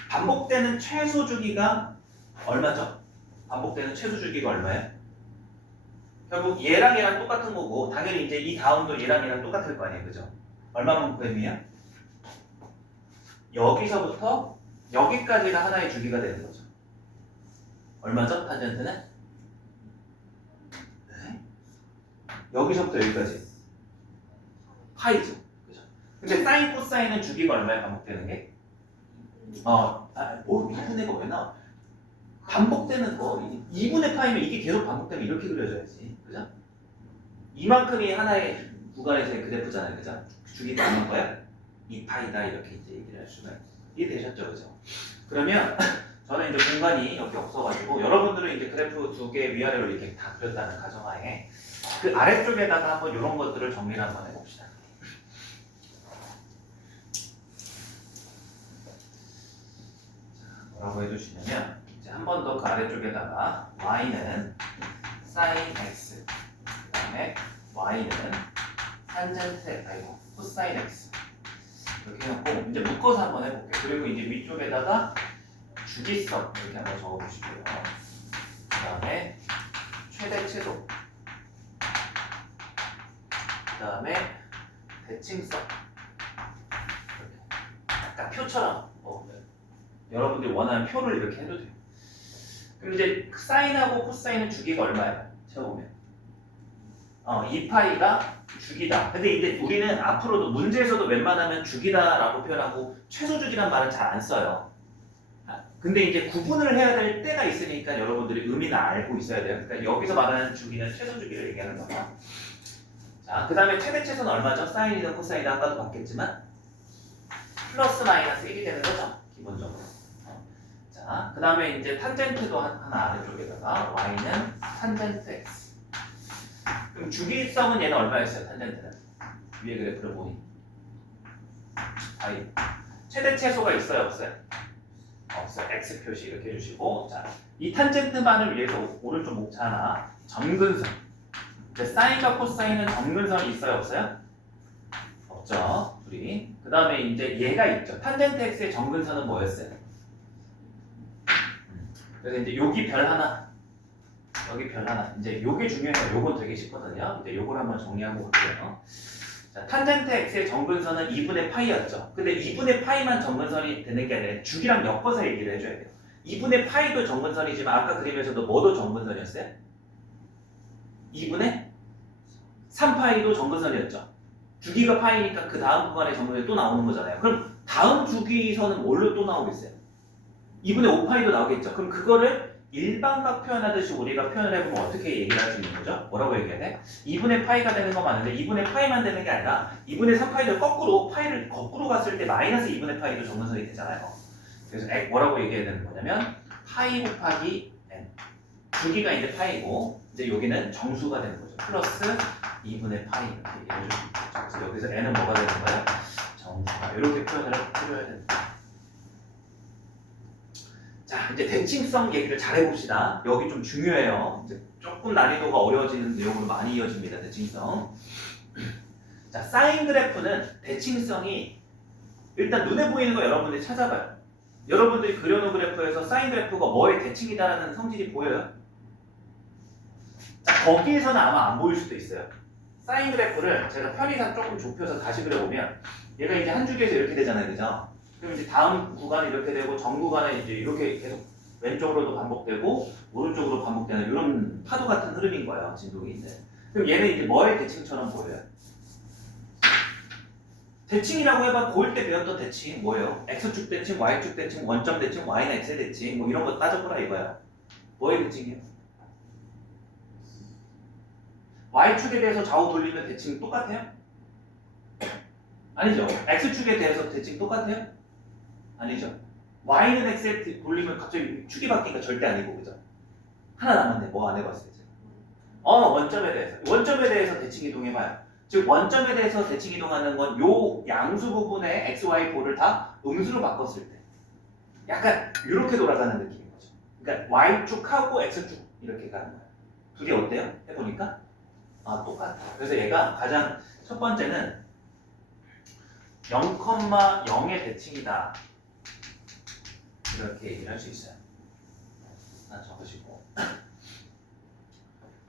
반복되는 최소 주기가 얼마죠? 반복되는 최소 주기가 얼마예요? 결국 얘랑 똑같은 거고 당연히 이제 이 다음도 얘랑 똑같을 거 아니에요, 그죠? 얼마만큼이야? 여기서부터 여기까지가 하나의 주기가 되는 거죠. 얼마죠? 탄젠트는? 네? 여기서부터 여기까지 파이죠, 그죠? 근데 사인 코사인은 주기가 얼마에 반복되는 게? 2분의 거 왜 나와? 반복되는 거 2분의 파이면 이게 계속 반복되면 이렇게 그려져야지, 그죠? 이만큼이 하나의 구간에서의 그래프잖아요, 그죠? 주기가 얼마인 거야? 2파이다 이렇게 이제 얘기를 할 수가 있어요. 이해되셨죠, 그죠? 그러면 저는 이제 공간이 여기 없어가지고 여러분들은 이제 그래프 두 개 위아래로 이렇게 다 그렸다는 가정하에 그 아래쪽에다가 한번 이런 것들을 정리를 한번 해봅시다. 뭐라고 해주시냐면 이제 한 번 더 그 아래쪽에다가 y는 sin x 그 다음에 y는 탄젠트 코사인 x 이렇게 해놓고 이제 묶어서 한번 해볼게요. 그리고 이제 위쪽에다가 주기성 이렇게 한번 적어보시고요. 그 다음에 최대 최소 그 다음에 대칭성 이렇게 약간 표처럼 여러분들이 원하는 표를 이렇게 해도 돼요. 그럼 이제 사인하고 코사인은 주기가 얼마예요? 채워보면 2파이가 주기다. 근데 이제 우리는 앞으로도 문제에서도 웬만하면 주기다라고 표현하고 최소 주기란 말은 잘 안 써요. 근데 이제 구분을 해야 될 때가 있으니까 여러분들이 의미는 알고 있어야 돼요. 그러니까 여기서 말하는 주기는 최소 주기를 얘기하는 거야. 자, 그 다음에 최대 최소는 얼마죠? 사인이든 코사인이든 아까도 봤겠지만 플러스 마이너스 1이 되는 거죠. 기본적으로. 자, 그 다음에 이제 탄젠트도 하나 아래쪽에다가 y는 탄젠트 x. 그럼 주기성은 얘는 얼마였어요? 탄젠트는 위에 그래프를 보니 y. 최대 최소가 있어요? 없어요? 없어요. x 표시 이렇게 해주시고, 자, 이 탄젠트만을 위해서 오른쪽 목차 하나 점근선. 이제 사인과 코사인은 점근선이 있어요? 없어요? 없죠. 둘이. 그 다음에 이제 얘가 있죠. 탄젠트 x의 점근선은 뭐였어요? 그래서 이제 여기 별 하나, 여기 별 하나. 이제 요게 중요해요. 요건 되게 쉽거든요. 이제 요걸 한번 정리하고 갈게요. 자, 탄젠트 x의 정근선은 2분의 파이였죠. 근데 2분의 파이만 정근선이 되는 게 아니라 주기랑 엮어서 얘기를 해줘야 돼요. 2분의 파이도 정근선이지만 아까 그림에서도 뭐도 정근선이었어요? 2분의 3파이도 정근선이었죠. 주기가 파이니까 그 다음 구간의 정근선이 또 나오는 거잖아요. 그럼 다음 주기선은 뭘로 또 나오겠어요? 2분의 5파이도 나오겠죠. 그럼 그거를 일반각 표현하듯이 우리가 표현을 해보면 어떻게 얘기를 할 수 있는 거죠? 뭐라고 얘기해야 돼? 2분의 파이가 되는 건 맞는데 2분의 파이만 되는 게 아니라 2분의 3파이도 거꾸로 파이를 거꾸로 갔을 때 마이너스 2분의 파이도 정근선이 되잖아요. 그래서 뭐라고 얘기해야 되는 거냐면 파이 곱하기 n 주기가 이제 파이고 이제 여기는 정수가 되는 거죠. 플러스 2분의 파이 이렇게 얘기를 해주시면 그래서 여기서 n은 뭐가 되는 거예요? 정수가 이렇게 표현을 해줘야 된다. 자, 이제 대칭성 얘기를 잘 해봅시다. 여기 좀 중요해요. 이제 조금 난이도가 어려워지는 내용으로 많이 이어집니다. 대칭성. 자, 사인 그래프는 대칭성이 일단 눈에 보이는 거 여러분들이 찾아봐요. 여러분들이 그려놓은 그래프에서 사인 그래프가 뭐의 대칭이다라는 성질이 보여요? 자, 거기에서는 아마 안 보일 수도 있어요. 사인 그래프를 제가 편의상 조금 좁혀서 다시 그려보면 얘가 이제 한 줄기에서 이렇게 되잖아요. 그죠? 그럼 이제 다음 구간이 이렇게 되고 전 구간에 이제 이렇게 계속 왼쪽으로도 반복되고 오른쪽으로 반복되는 이런 파도 같은 흐름인 거예요. 진동이 있는. 그럼 얘는 이제 뭐의 대칭처럼 보여요? 대칭이라고 해봐 고일 때 배웠던 대칭 뭐예요? x축 대칭, y축 대칭, 원점 대칭, y는 x의 대칭 뭐 이런 거 따져보라 이거야. 뭐의 대칭이에요? y축에 대해서 좌우 돌리면 대칭 똑같아요? 아니죠. x축에 대해서 대칭 똑같아요? 아니죠. y는 x에 돌리면 갑자기 축이 바뀌니까 절대 아니고 그죠? 하나 남았네. 뭐 안 해봤어요? 원점에 대해서. 원점에 대해서 대칭 이동해봐요. 즉 원점에 대해서 대칭 이동하는 건 요 양수 부분의 x, y 꼴을 다 음수로 바꿨을 때 약간 이렇게 돌아가는 느낌인 거죠. 그러니까 y축하고 x축 이렇게 가는 거예요. 둘이 어때요? 해보니까 똑같아요. 그래서 얘가 가장 첫 번째는 0,0의 대칭이다. 이렇게 얘기를 할 수 있어요. 하나 적으시고.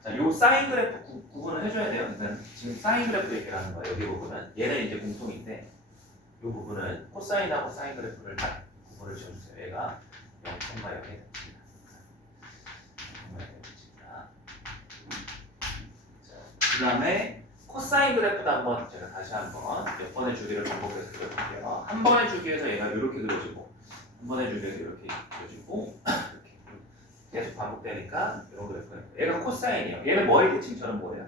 자, 요 사인 그래프 구분을 해줘야 돼요. 그러니까 지금 사인 그래프 얘기를 하는 거예요. 여기 부분은. 얘는 이제 공통인데, 요 부분은 코사인하고 사인 그래프를 다 구분을 지어주세요. 얘가 0,0의 대칭이다. 0,0의 대칭이다. 그 다음에 코사인 그래프도 한번 제가 다시 한번 몇 번의 주기를 반복해서 그려볼게요. 한 번의 주기에서 얘가 이렇게 그려지고, 한 번의 주기에서 이렇게 그려지고, 이렇게 계속 반복되니까 이런 그래프예요. 얘가 코사인이에요. 얘는 뭐의 대칭처럼 보여요?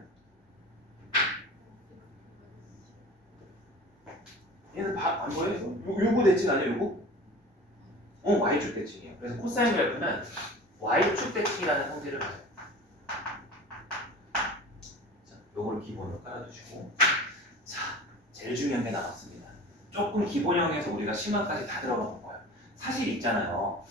얘는 안 보여요? 요거 대칭 아니에요? 요거? y축 대칭이에요. 그래서 코사인 그래프는 y축 대칭이라는 성질을 가져요. 자, 요거를 기본으로 깔아주시고, 자, 제일 중요한 게 나왔습니다. 조금 기본형에서 우리가 심화까지 다 들어가 본 거예요. 사실 있잖아요.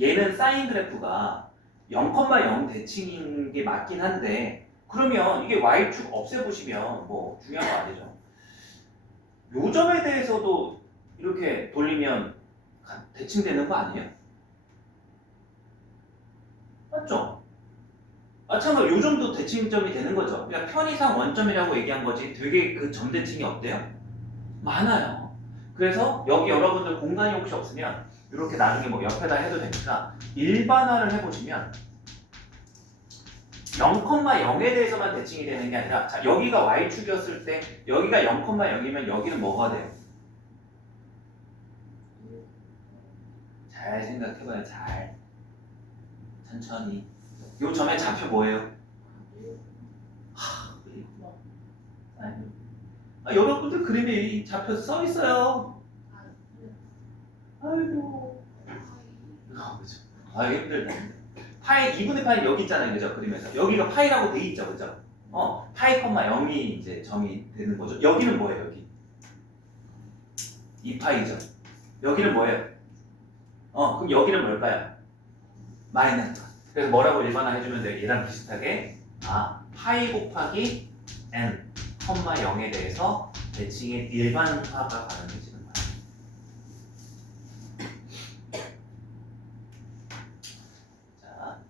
얘는 사인 그래프가 0,0 대칭인 게 맞긴 한데, 그러면 이게 y축 없애보시면 뭐 중요한 거 아니죠. 요 점에 대해서도 이렇게 돌리면 대칭되는 거 아니에요? 맞죠? 마찬가지로 요 점도 대칭점이 되는 거죠. 그러니까 편의상 원점이라고 얘기한 거지 되게 그 점 대칭이 없대요? 많아요. 그래서 여기 여러분들 공간이 혹시 없으면 이렇게 나중에 뭐 옆에다 해도 되니까 일반화를 해보시면 0,0에 대해서만 대칭이 되는 게 아니라, 자, 여기가 y축이었을 때 여기가 0,0이면 여기는 뭐가 돼요? 잘 생각해봐요. 잘. 천천히. 요 점의 좌표 뭐예요? 여러분들 그림에 좌표 써 있어요. 아이고. 그죠. 힘들다. 파이 2분의 파이 여기 있잖아요, 그죠? 그림에서 여기가 파이라고 돼 있죠, 그죠? 파이, 0이 이제 점이 되는 거죠. 여기는 뭐예요, 여기? 2파이죠. 여기는 뭐예요? 그럼 여기는 뭘까요? 마이너스. 그래서 뭐라고 일반화 해주면 돼요? 얘랑 비슷하게 파이 곱하기 n, 0에 대해서 대칭의 일반화가 가능해지는 거예요. 자,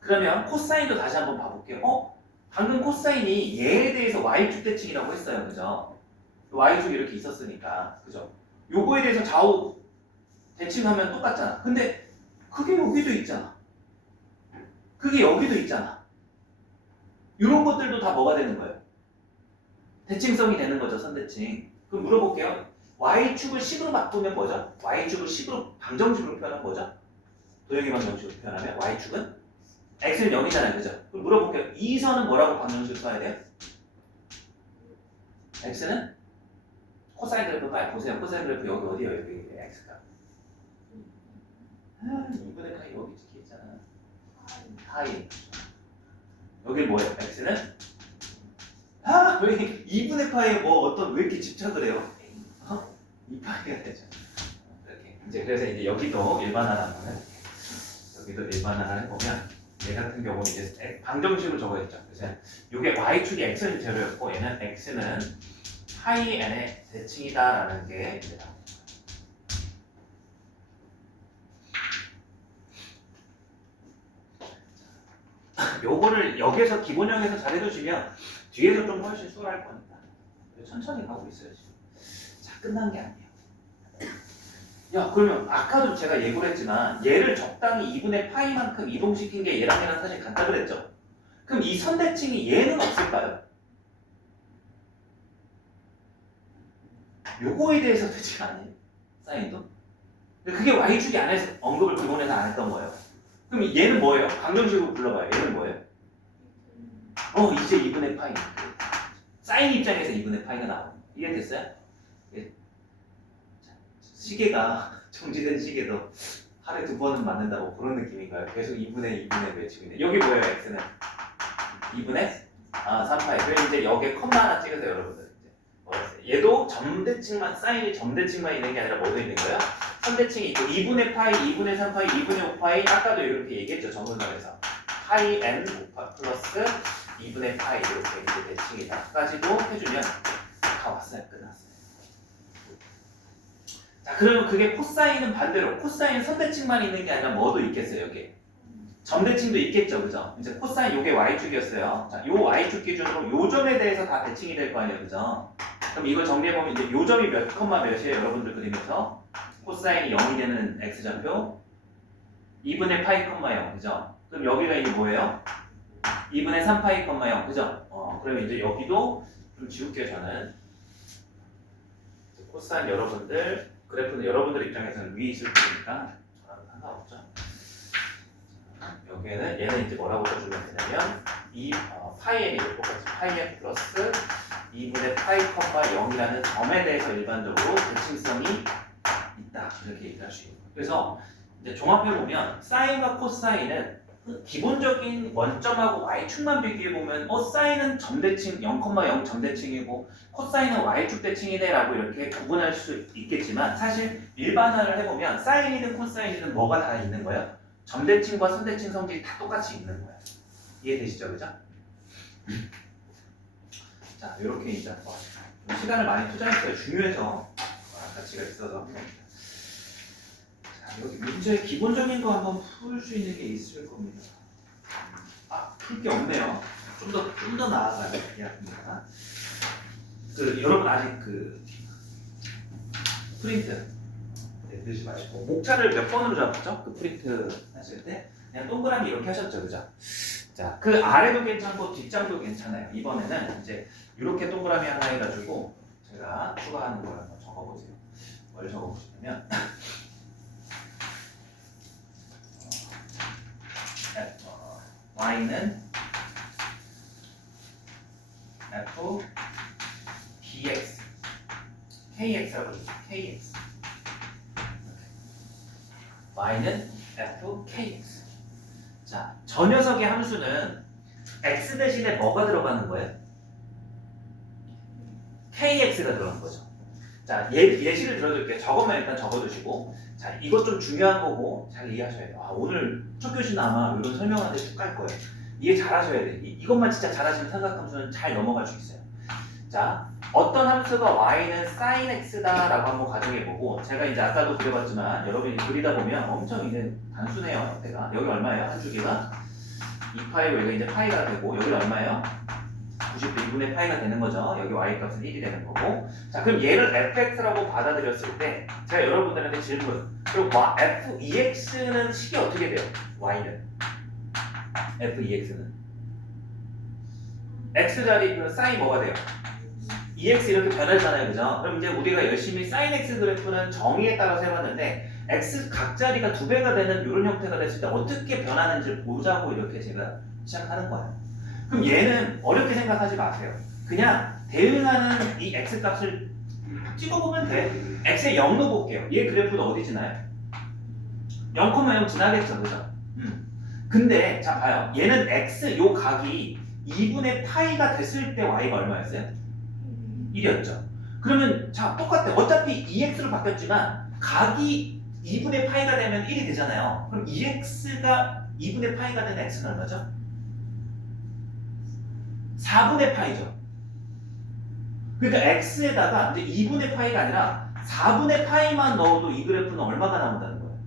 그러면 코사인도 다시 한번 봐볼게요. 방금 코사인이 얘에 대해서 y축 대칭이라고 했어요, 그죠? y축이 이렇게 있었으니까, 그죠? 요거에 대해서 좌우 대칭하면 똑같잖아. 근데 그게 여기도 있잖아. 그게 여기도 있잖아. 이런 것들도 다 뭐가 되는 거예요? 대칭성이 되는 거죠, 선대칭. 그럼 물어볼게요. y축을 10으로 바꾸면 뭐죠? y축을 10으로 방정식으로 표현하면 뭐죠? 도형의 방정식으로 표현하면 y축은 x는 0이잖아요, 그죠? 그럼 물어볼게요. 이 선은 뭐라고 방정식으로 써야 돼요? x는 코사인 그래프 봐요. 보세요. 코사인 그래프 여기 어디예요? 여기 x가. 2분의 파이 여기 찍혀있잖아. 파이. 여기 뭐예요? x는? 왜 2분의 파이에 뭐 어떤 왜 이렇게 집착을 해요? 2파이가 되죠. 이렇게. 그래서 이제 여기도 일반화를 한번 해볼게요. 여기도 일반화를 해보면 얘 같은 경우는 이제 방정식으로 적어있죠. 그래서 이게 y축이 x는 제로였고 얘는 x는 파이 n의 대칭이다라는 게 이제 나옵니다. 요거를 여기에서 기본형에서 잘 해두시면 뒤에서 좀 훨씬 수월할 거니까 천천히 가고 있어요 지금. 자, 끝난 게 아니에요. 야, 그러면 아까도 제가 예고를 했지만 얘를 적당히 2분의 파이만큼 이동시킨 게 얘랑 사실 같다 그랬죠. 그럼 이 선대칭이 얘는 없을까요? 요거에 대해서 대칭 아니에요? 사인도? 그게 y축이 안에서 언급을 기본에서 안 했던 거예요. 그럼 얘는 뭐예요? 방정식으로 불러봐요. 얘는 뭐예요? 이제 2분의 파이. 사인 입장에서 2분의 파이가 나와요. 이해됐어요? 예. 시계가 정지된 시계도 하루에 2번은 맞는다고 그런 느낌인가요? 계속 2분의 외치고 있네. 여기 뭐예요? x는 2분의 3파이. 그래서 이제 여기에 컴마 하나 찍으세요, 여러분들. 이제 얘도 점대칭만, 사인이 점대칭만 있는 게 아니라 뭐도 있는 거예요? 선대칭이 있고 2분의 파이, 2분의 3파이, 2분의 5파이. 아까도 이렇게 얘기했죠, 정문선에서. 파이 n 플러스 2분의 파이 이렇게 이제 대칭이다까지도 해주면 다 왔어요. 끝났어요. 자, 그러면 그게 코사인은 반대로 코사인 선대칭만 있는 게 아니라 뭐도 있겠어요, 여기? 점대칭도 있겠죠, 그죠? 이제 코사인 요게 y축이었어요. 자, 요 y축 기준으로 요 점에 대해서 다 대칭이 될 거 아니에요, 그죠? 그럼 이걸 정리해보면 이제 요 점이 몇 컴마 몇이에요, 여러분들 그림에서? 코사인이 0이 되는 x좌표 2분의 파이 컴마 0, 그죠? 그럼 여기가 이게 뭐예요? 2분의 3파이 컴마 0, 그죠? 그러면 이제 여기도 좀 지울게요, 저는. 코사인 여러분들, 그래프는 여러분들 입장에서는 위에 있을 테니까 저랑 상관없죠. 여기에는 얘는 이제 뭐라고 써주면 되냐면 파이 n이 똑같이 파이 n 플러스 2분의 파이 컴마 0이라는 점에 대해서 일반적으로 대칭성이 있다 이렇게 얘기를 할 수 있는 거예요. 그래서 이제 종합해 보면 사인과 코사인은 기본적인 원점하고 y축만 비교해 보면 사인은 점대칭 0,0 점대칭이고 코사인은 y축 대칭이네라고 이렇게 구분할 수 있겠지만 사실 일반화를 해보면 사인이든 코사인이든 뭐가 다 있는 거예요? 점대칭과 선대칭 성질이 다 똑같이 있는 거예요. 이해되시죠, 그죠? 자, 이렇게 이제 시간을 많이 투자했어요. 중요해서 가치가 있어서. 자, 여기 문제의 기본적인 거 한번 풀 수 있는 게 있을 겁니다. 풀 게 없네요. 좀 더 나아가야 합니다. 여러분 아직 프린트 내지 마시고 목차를 몇 번으로 잡았죠? 프린트 하실 때 그냥 동그라미 이렇게 하셨죠, 그죠? 자, 아래도 괜찮고 뒷장도 괜찮아요. 이번에는 이제 이렇게 동그라미 하나 해가지고 제가 추가하는 걸 한번 적어보세요. 뭘 적어보시냐면 y는 f dx kx라고 해요. kx y는 f kx. 자, 저 녀석의 함수는 x 대신에 뭐가 들어가는 거예요? kx가 들어가는 거죠. 자, 예시를 들어줄게요. 저것만 일단 적어두시고, 자, 이것 좀 중요한 거고 잘 이해하셔야 돼요. 오늘 첫 교시는 아마 이런 설명한테 쭉 갈 거예요. 이해 잘 하셔야 돼요. 이것만 진짜 잘하시면 삼각함수는 잘 넘어갈 수 있어요. 자, 어떤 함수가 y는 sin x다 라고 한번 가정해보고, 제가 이제 아까도 그려봤지만 여러분이 그리다 보면 엄청 이제 단순해요. 형태가. 여기 얼마예요? 한 주기가 2파이고 여기 이제 파이가 되고, 여기 얼마예요? 91분의 파이가 되는 거죠. 여기 y 값은 1이 되는 거고. 자, 그럼 얘를 fx라고 받아들였을 때 제가 여러분들한테 질문. 그럼 f2x는 식이 어떻게 돼요? y는 f2x는 x자리 그 사인 뭐가 돼요? 2x 이렇게 변하잖아요, 그죠? 그럼 이제 우리가 열심히 sin x 그래프는 정의에 따라서 해봤는데 x 각자리가 2배가 되는 이런 형태가 됐을 때 어떻게 변하는지 보자고 이렇게 제가 시작하는 거예요. 그럼 얘는 어렵게 생각하지 마세요. 그냥 대응하는 이 x 값을 찍어보면 돼. x에 0 넣어볼게요. 얘 그래프는 어디 지나요? 0,0 지나겠죠, 그죠? 근데 자 봐요. 얘는 x 요 각이 2분의 파이가 됐을 때 y가 얼마였어요? 1이었죠. 그러면 자 똑같아. 어차피 2x로 바뀌었지만 각이 2분의 파이가 되면 1이 되잖아요. 그럼 2x가 2분의 파이가 되는 x는 얼마죠? 4분의 파이죠. 그러니까 x에다가 이제 2분의 파이가 아니라 4분의 파이만 넣어도 이 그래프는 얼마가 나온다는 거예요?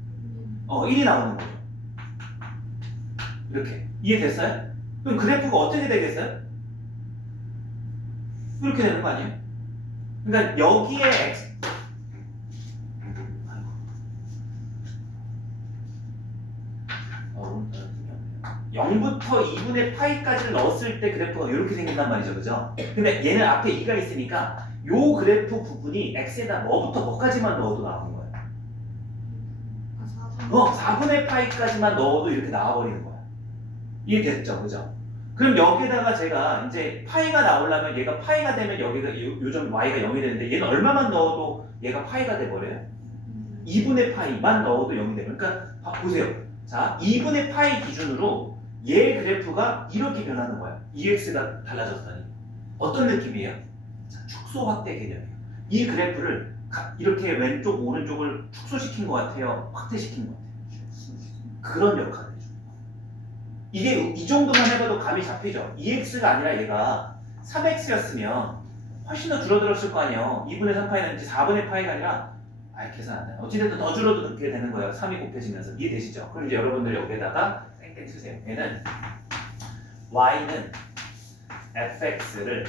1이 나오는 거죠. 이렇게. 이해됐어요? 그럼 그래프가 어떻게 되겠어요? 이렇게 되는 거 아니에요? 그러니까 여기에 x 0부터 2분의 파이까지를 넣었을 때 그래프가 이렇게 생긴단 말이죠, 그죠? 근데 얘는 앞에 2가 있으니까 요 그래프 부분이 x에다 뭐부터 뭐까지만 넣어도 나오는 거예요. 4분의 파이까지만 넣어도 이렇게 나와버리는 거야. 이해됐죠, 그죠? 그럼 여기다가 제가 이제 파이가 나오려면 얘가 파이가 되면 여기가 요즘 y가 0이 되는데 얘는 얼마만 넣어도 얘가 파이가 돼버려요? 2분의 파이만 넣어도 0이 돼요. 그러니까 보세요. 자, 2분의 파이 기준으로 얘 그래프가 이렇게 변하는 거야. 2x가 달라졌더니 어떤 느낌이에요? 자, 축소 확대 개념이에요. 이 그래프를 이렇게 왼쪽 오른쪽을 축소시킨 것 같아요? 확대시킨 것 같아요? 그런 역할을 해줘요. 이게 이 정도만 해봐도 감이 잡히죠. 2x가 아니라 얘가 3x였으면 훨씬 더 줄어들었을 거 아니에요. 2분의 3파이는 이제 4분의 파이가 아니라 계산 안 돼요. 어찌됐든 더 줄어들게 되는 거예요. 3이 곱해지면서. 이해되시죠? 그럼 이제 여러분들 여기다가 땡땡 쓰세요. 얘는 y는 fx를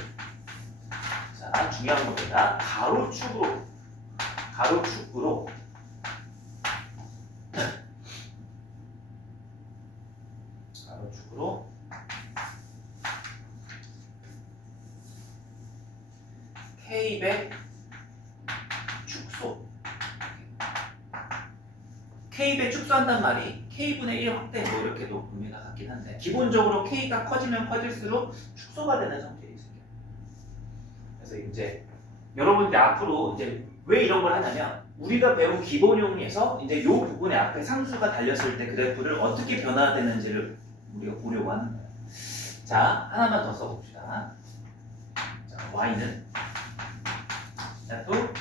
자, 중요한 겁니다. 가로축으로 K100 축소 K100 축소한단 말이 K분의 1 확대 뭐 이렇게도 의미가 같긴 한데 기본적으로 K가 커지면 커질수록 축소가 되는 성질이 생겨요. 그래서 이제 여러분들 앞으로 이제 왜 이런 걸 하냐면 우리가 배운 기본용에서 이제 요 부분에 앞에 상수가 달렸을 때 그래프를 어떻게 변화되는지를 우리가 보려고 하는 거예요. 자, 하나만 더 써봅시다. 자, y는 f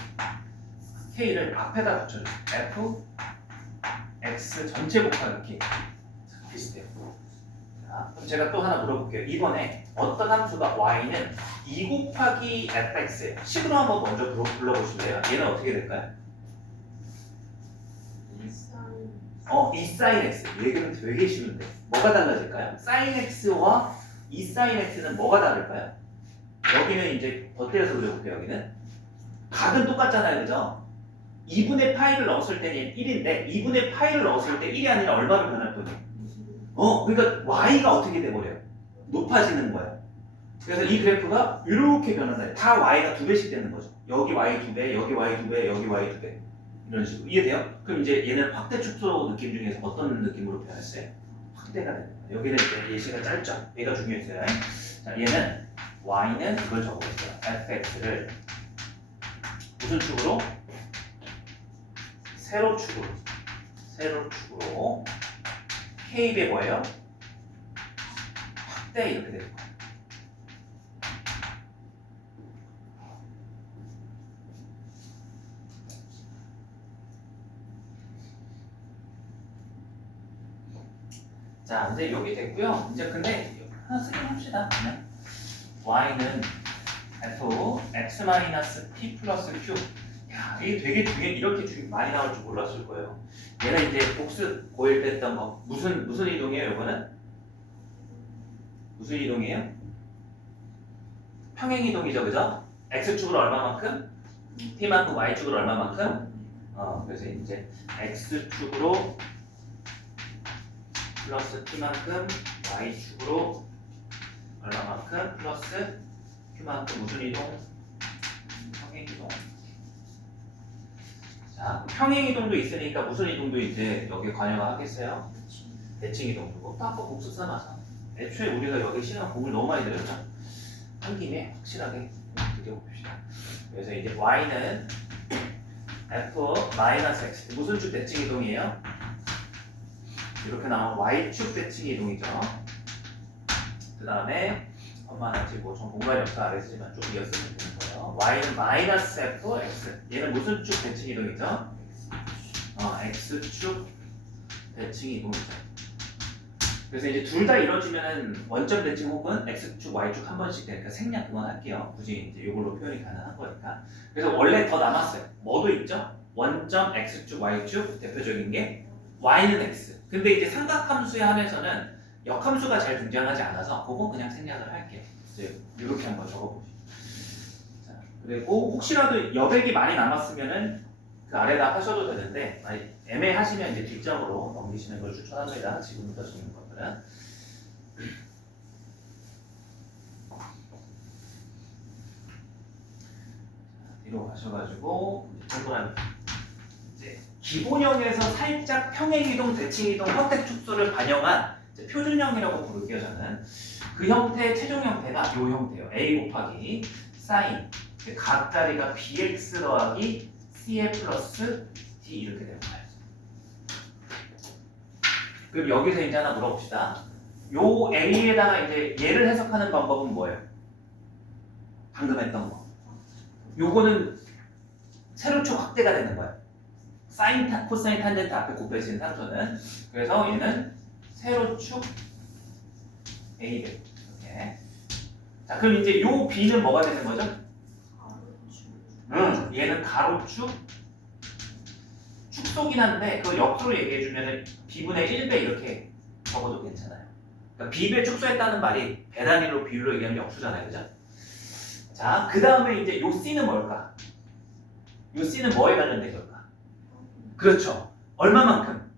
k를 앞에다 붙여줘. f x 전체 곱하기 k. 비슷해요. 자, 그럼 제가 또 하나 물어볼게요. 이번에 어떤 함수가 y는 2 곱하기 fx예요. 식으로 한번 먼저 불러보실래요? 얘는 어떻게 될까요? 2 sin x. 얘기는 되게 쉬운데 뭐가 달라질까요? sin x와 2 sin x는 뭐가 다를까요? 여기는 이제 덧대어서 그려볼게요. 여기는 각은 똑같잖아요, 그죠? 2분의 파이를 넣었을 때는 1인데 2분의 파이를 넣었을 때 1이 아니라 얼마로 변할 거예요? 그러니까 y가 어떻게 돼버려요? 높아지는 거예요. 그래서 이 그래프가 이렇게 변한다. 다 y가 2배씩 되는 거죠. 여기 y 2배, 여기 y 2배, 여기 y 2배. 이런 식으로. 이해돼요? 그럼 이제 얘는 확대 축소 느낌 중에서 어떤 느낌으로 변했어요? 확대가 되는 거예요. 여기는 이제 예시가 짧죠? 얘가 중요했어요. 자, 얘는 y는 이걸 적어봤어요. fx를 무슨 축으로? 세로축으로. 세로축으로. k배 뭐예요? 확대 이렇게 되는 거예요. 자, 이제 여기 됐고요. 이제 근데 하나 쓰긴 합시다. 그냥 y는 f x-p 플러스 q. 야, 이게 되게 이렇게 많이 나올 줄 몰랐을 거예요. 얘는 이제 복습 고1 때 했던 거. 무슨 이동이에요, 이거는? 무슨 이동이에요? 평행 이동이죠, 그죠? x축으로 얼마만큼? t만큼 y축으로 얼마만큼? 그래서 이제 x축으로 플러스 t만큼 y축으로 얼마만큼 플러스 q만큼 무슨 이동? 평행 이동. 자, 평행 이동도 있으니까 무슨 이동도 이제 여기에 관여가 하겠어요? 대칭 이동도. 또 한번 복습 삼아서. 애초에 우리가 여기 시간 공을 너무 많이 들였죠. 한 김에 확실하게 드려봅시다. 그래서 이제 y는 f-x 무슨 축 대칭 이동이에요? 이렇게 나오면 y축 대칭 이동이죠. 그 다음에 엄마는 뭐 전 공간이 없어 알았지만 좀 이었으면 되는 거예요. y는 마이너스 f x. 얘는 무슨 축 대칭 이동이죠? x축 대칭 이동이죠. 그래서 이제 둘 다 이루어지면은 원점 대칭 혹은 x축 y축 한 번씩 되니까 생략 그만할게요. 굳이 이제 이걸로 표현이 가능한 거니까. 그래서 원래 더 남았어요. 뭐도 있죠? 원점 x축 y축 대표적인 게 y는 x. 근데 이제 삼각함수에 한해서는 역함수가 잘 등장하지 않아서 그건 그냥 생략을 할게요. 이제 이렇게 한번 적어보시죠. 자, 그리고 혹시라도 여백이 많이 남았으면은 그 아래다 하셔도 되는데 애매하시면 이제 뒷점으로 넘기시는 걸 추천합니다. 지금부터 적는 것들은. 뒤로 가셔가지고 동그라미. 이제 기본형에서 살짝 평행이동, 대칭이동, 확대 축소를 반영한 표준형이라고 부를게요. 저는 그 형태의 최종 형태가 이 형태예요. a 곱하기 sin 각 자리가 bx 더하기 c에 플러스 d 이렇게 되는 거예요. 그럼 여기서 이제 하나 물어봅시다. 요 a에다가 이제 얘를 해석하는 방법은 뭐예요? 방금 했던 거. 요거는 세로축 확대가 되는 거예요. 사인 코사인 탄젠트 앞에 곱해지는 함수는. 그래서 얘는 세로축 a배. 이렇게. 자, 그럼 이제 요 b는 뭐가 되는 거죠? 얘는 가로축 축소긴 한데 그 역수로 얘기해주면 b분의 1배 이렇게 적어도 괜찮아요. 그러니까 b배 축소했다는 말이 배 단위로 비율로 얘기하면 역수잖아요, 그죠? 자, 그 다음에 이제 요 c는 뭘까? 요 c는 뭐에 관련된 걸까? 그렇죠. 얼마만큼?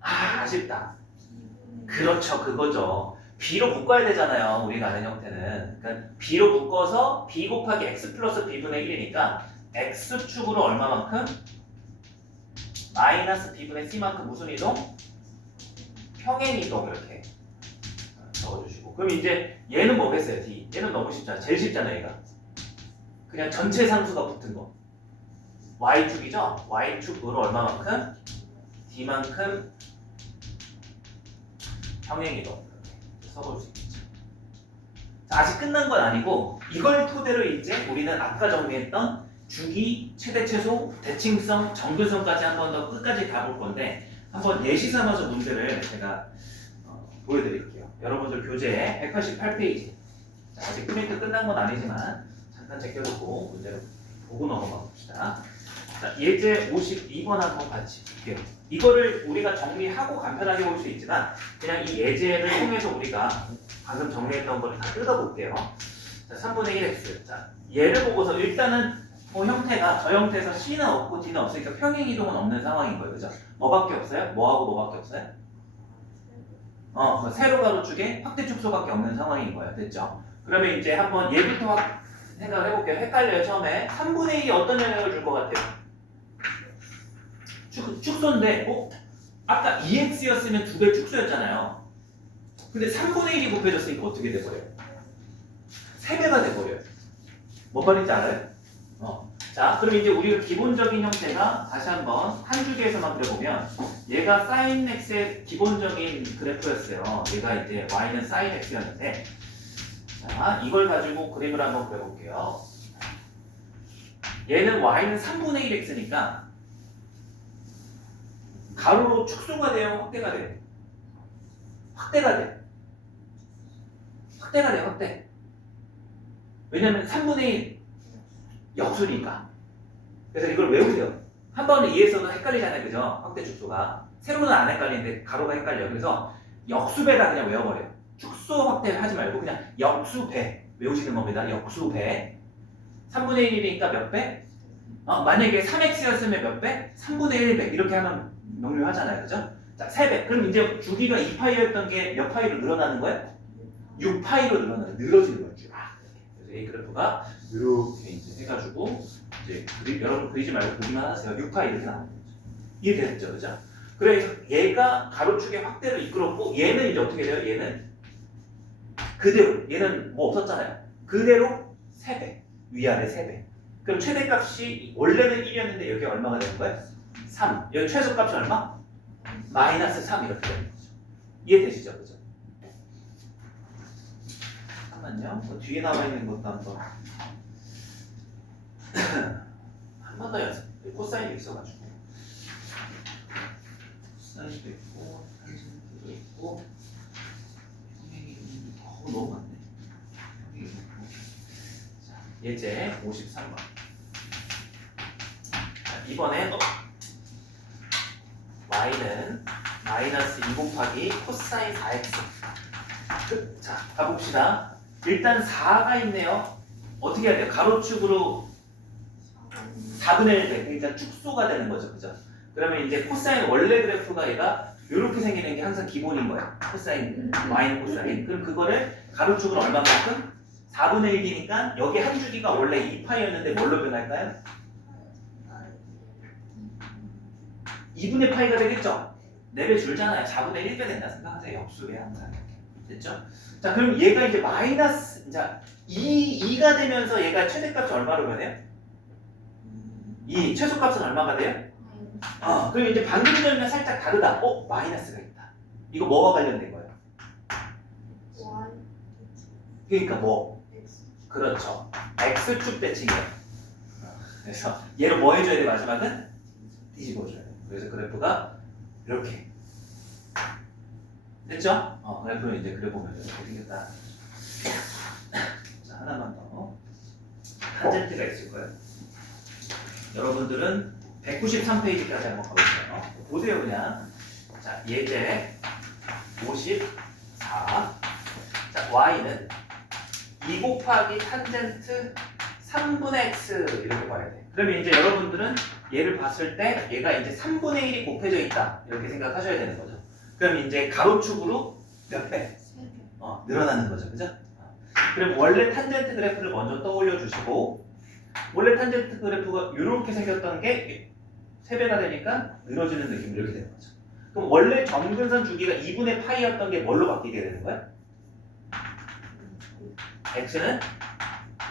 아쉽다. 그렇죠, 그거죠. b로 묶어야 되잖아요, 우리가 아는 형태는. 그러니까 b로 묶어서 b 곱하기 x 플러스 b분의 1이니까 x축으로 얼마만큼? 마이너스 b분의 c만큼 무슨 이동? 평행 이동 이렇게 적어주시고. 그럼 이제 얘는 뭐겠어요, d? 얘는 너무 쉽잖아. 제일 쉽잖아, 얘가. 그냥 전체 상수가 붙은 거. y축이죠? y축으로 얼마만큼? d만큼 평행이동 이렇게 써볼 수 있겠죠. 자, 아직 끝난 건 아니고 이걸 토대로 이제 우리는 아까 정리했던 주기, 최대 최소, 대칭성, 정근성까지 한 번 더 끝까지 가볼 건데 한번 예시 삼아서 문제를 제가 보여드릴게요. 여러분들 교재 188페이지. 아직 프린트 끝난 건 아니지만 잠깐 제껴놓고 문제를 보고 넘어가 봅시다. 자, 예제 52번 한번 같이 볼게요. 이거를 우리가 정리하고 간편하게 볼 수 있지만 그냥 이 예제를 통해서 우리가 방금 정리했던 거를 다 뜯어볼게요. 자, 3분의 1x. 자, 얘를 보고서 일단은 형태가 저 형태에서 C는 없고 D는 없으니까 평행이동은 없는 상황인 거예요. 그죠? 뭐밖에 없어요? 뭐하고 뭐밖에 없어요? 세로 가로축에 확대 축소밖에 없는 상황인 거예요. 됐죠? 그러면 이제 한번 얘부터 생각을 해볼게요. 헷갈려요, 처음에. 3분의 1이 어떤 영향을 줄 것 같아요? 축소인데, 아까 2x였으면 2배 축소였잖아요. 근데 3분의 1이 곱해졌으니까 어떻게 돼버려요? 3배가 돼버려요. 뭔 말인지 알아요? 자, 그럼 이제 우리가 기본적인 형태가 다시 한번 한 줄기에서만 그려보면 얘가 sin x의 기본적인 그래프였어요. 얘가 이제 y는 sin x였는데 자, 이걸 가지고 그림을 한번 그려볼게요. 얘는 y는 3분의 1x니까 가로로 축소가 돼요? 확대가 돼요? 확대가 돼요. 확대가 돼요, 확대. 왜냐면 3분의 1 역수니까. 그래서 이걸 외우세요. 한 번에 이해해서는 헷갈리잖아요, 그죠? 확대 축소가. 세로는 안 헷갈리는데 가로가 헷갈려요. 그래서 역수배다 그냥 외워버려요. 축소 확대 하지 말고 그냥 역수배 외우시는 겁니다. 역수배. 3분의 1이니까 몇 배? 만약에 3x였으면 몇 배? 3분의 1배. 이렇게 하면 명료하잖아요, 그죠? 자, 3배. 그럼 이제 주기가 2파이였던 게 몇 파이로 늘어나는 거예요? 6파이로 늘어지는 거예요. 그래서 이 그래프가 이렇게 이제 해가지고 이제 여러분 그리지 말고 보기만 하세요. 6파이 이렇게 나오는 거죠. 이해됐죠, 그죠? 그래서 얘가 가로축의 확대를 이끌었고 얘는 이제 어떻게 돼요? 얘는 그대로 얘는 뭐 없었잖아요. 그대로 3배 위아래 3배. 그럼 최대값이 원래는 1이었는데 여기 얼마가 되는 거예요? 3. 여기 최소값이 얼마? 마이너스 3 이렇게 되는 거죠. 이해되시죠, 그죠? 잠깐만요. 뒤에 나와 있는 것도 한번 한 번 더 연습. 코사인이 있어가지고 코사인도 있고 탄젠트도 있고 평행이 너무 많네. 자, 예제 53번. 이번에 y는 마이너스 2 곱하기 코사인 4x. 자, 가봅시다. 일단 4가 있네요. 어떻게 해야 돼요? 가로축으로 4분의 1 돼. 그러니까 축소가 되는 거죠. 그죠? 그러면 이제 코사인 원래 그래프가 얘가 이렇게 생기는 게 항상 기본인 거예요. 코사인, y는 코사인. 그럼 그거를 가로축으로 얼마만큼? 4분의 1이니까 여기 한 주기가 원래 2파이였는데 뭘로 변할까요? 2분의 파이가 되겠죠? 4배 줄잖아요. 4분의 1배 된다 생각하세요. 역수배 항상. 됐죠? 자, 그럼 얘가 이제 마이너스, 자, 2가 되면서 얘가 최대값이 얼마로 변해요? 2, 최소값은 얼마가 돼요? 그럼 이제 방금 전이랑 살짝 다르다. 마이너스가 있다. 이거 뭐가 관련된 거예요? 그러니까 뭐? 그렇죠. x축 대칭이에요. 그래서 얘를 뭐 해줘야 돼, 마지막은? 뒤집어줘야 돼. 그래서 그래프가 이렇게. 됐죠? 그래프는 이제 그려보면 이렇게 생겼다. 자, 하나만 더. 탄젠트가 있을 거예요. 여러분들은 193페이지까지 한번 가보세요. 보세요, 그냥. 자, 예제 54. 자, y는 2 곱하기 탄젠트 3분의 x 이렇게 봐야 돼. 그러면 이제 여러분들은 얘를 봤을 때 얘가 이제 3분의 1이 곱해져 있다. 이렇게 생각하셔야 되는 거죠. 그럼 이제 가로축으로 몇 배? 늘어나는 거죠. 그죠? 그럼 원래 탄젠트 그래프를 먼저 떠올려 주시고 원래 탄젠트 그래프가 이렇게 생겼던 게 3배가 되니까 늘어지는 느낌 이렇게 되는 거죠. 그럼 원래 정근선 주기가 2분의 파이였던 게 뭘로 바뀌게 되는 거야? x는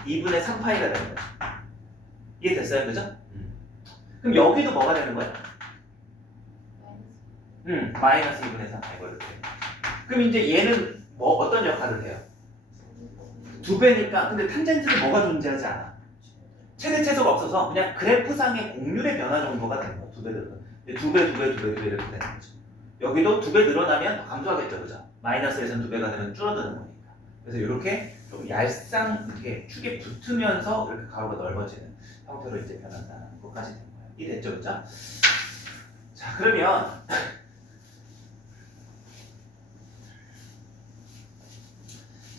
2분의 3파이가 되는 거죠. 이해됐어요? 그죠? 그럼 여기도 뭐가 되는 거야? 마이너스 2분의 3 이거 이렇게. 그럼 이제 얘는 뭐 어떤 역할을 해요? 2배니까 근데 탄젠트는 뭐가 존재하지 않아. 최대 최소가 없어서 그냥 그래프상의 공률의 변화 정도가 되는 거야. 2배 늘어나. 2배 이렇게 되는 거죠. 여기도 2배 늘어나면 더 감소하겠죠, 그죠? 마이너스에서는 2배가 되면 줄어드는 거니까. 그래서 이렇게 좀 얄쌍 이렇게 축에 붙으면서 이렇게 가로가 넓어지는 형태로 이제 변한다는 것까지 된 거예요. 이해됐죠, 그죠? 자, 그러면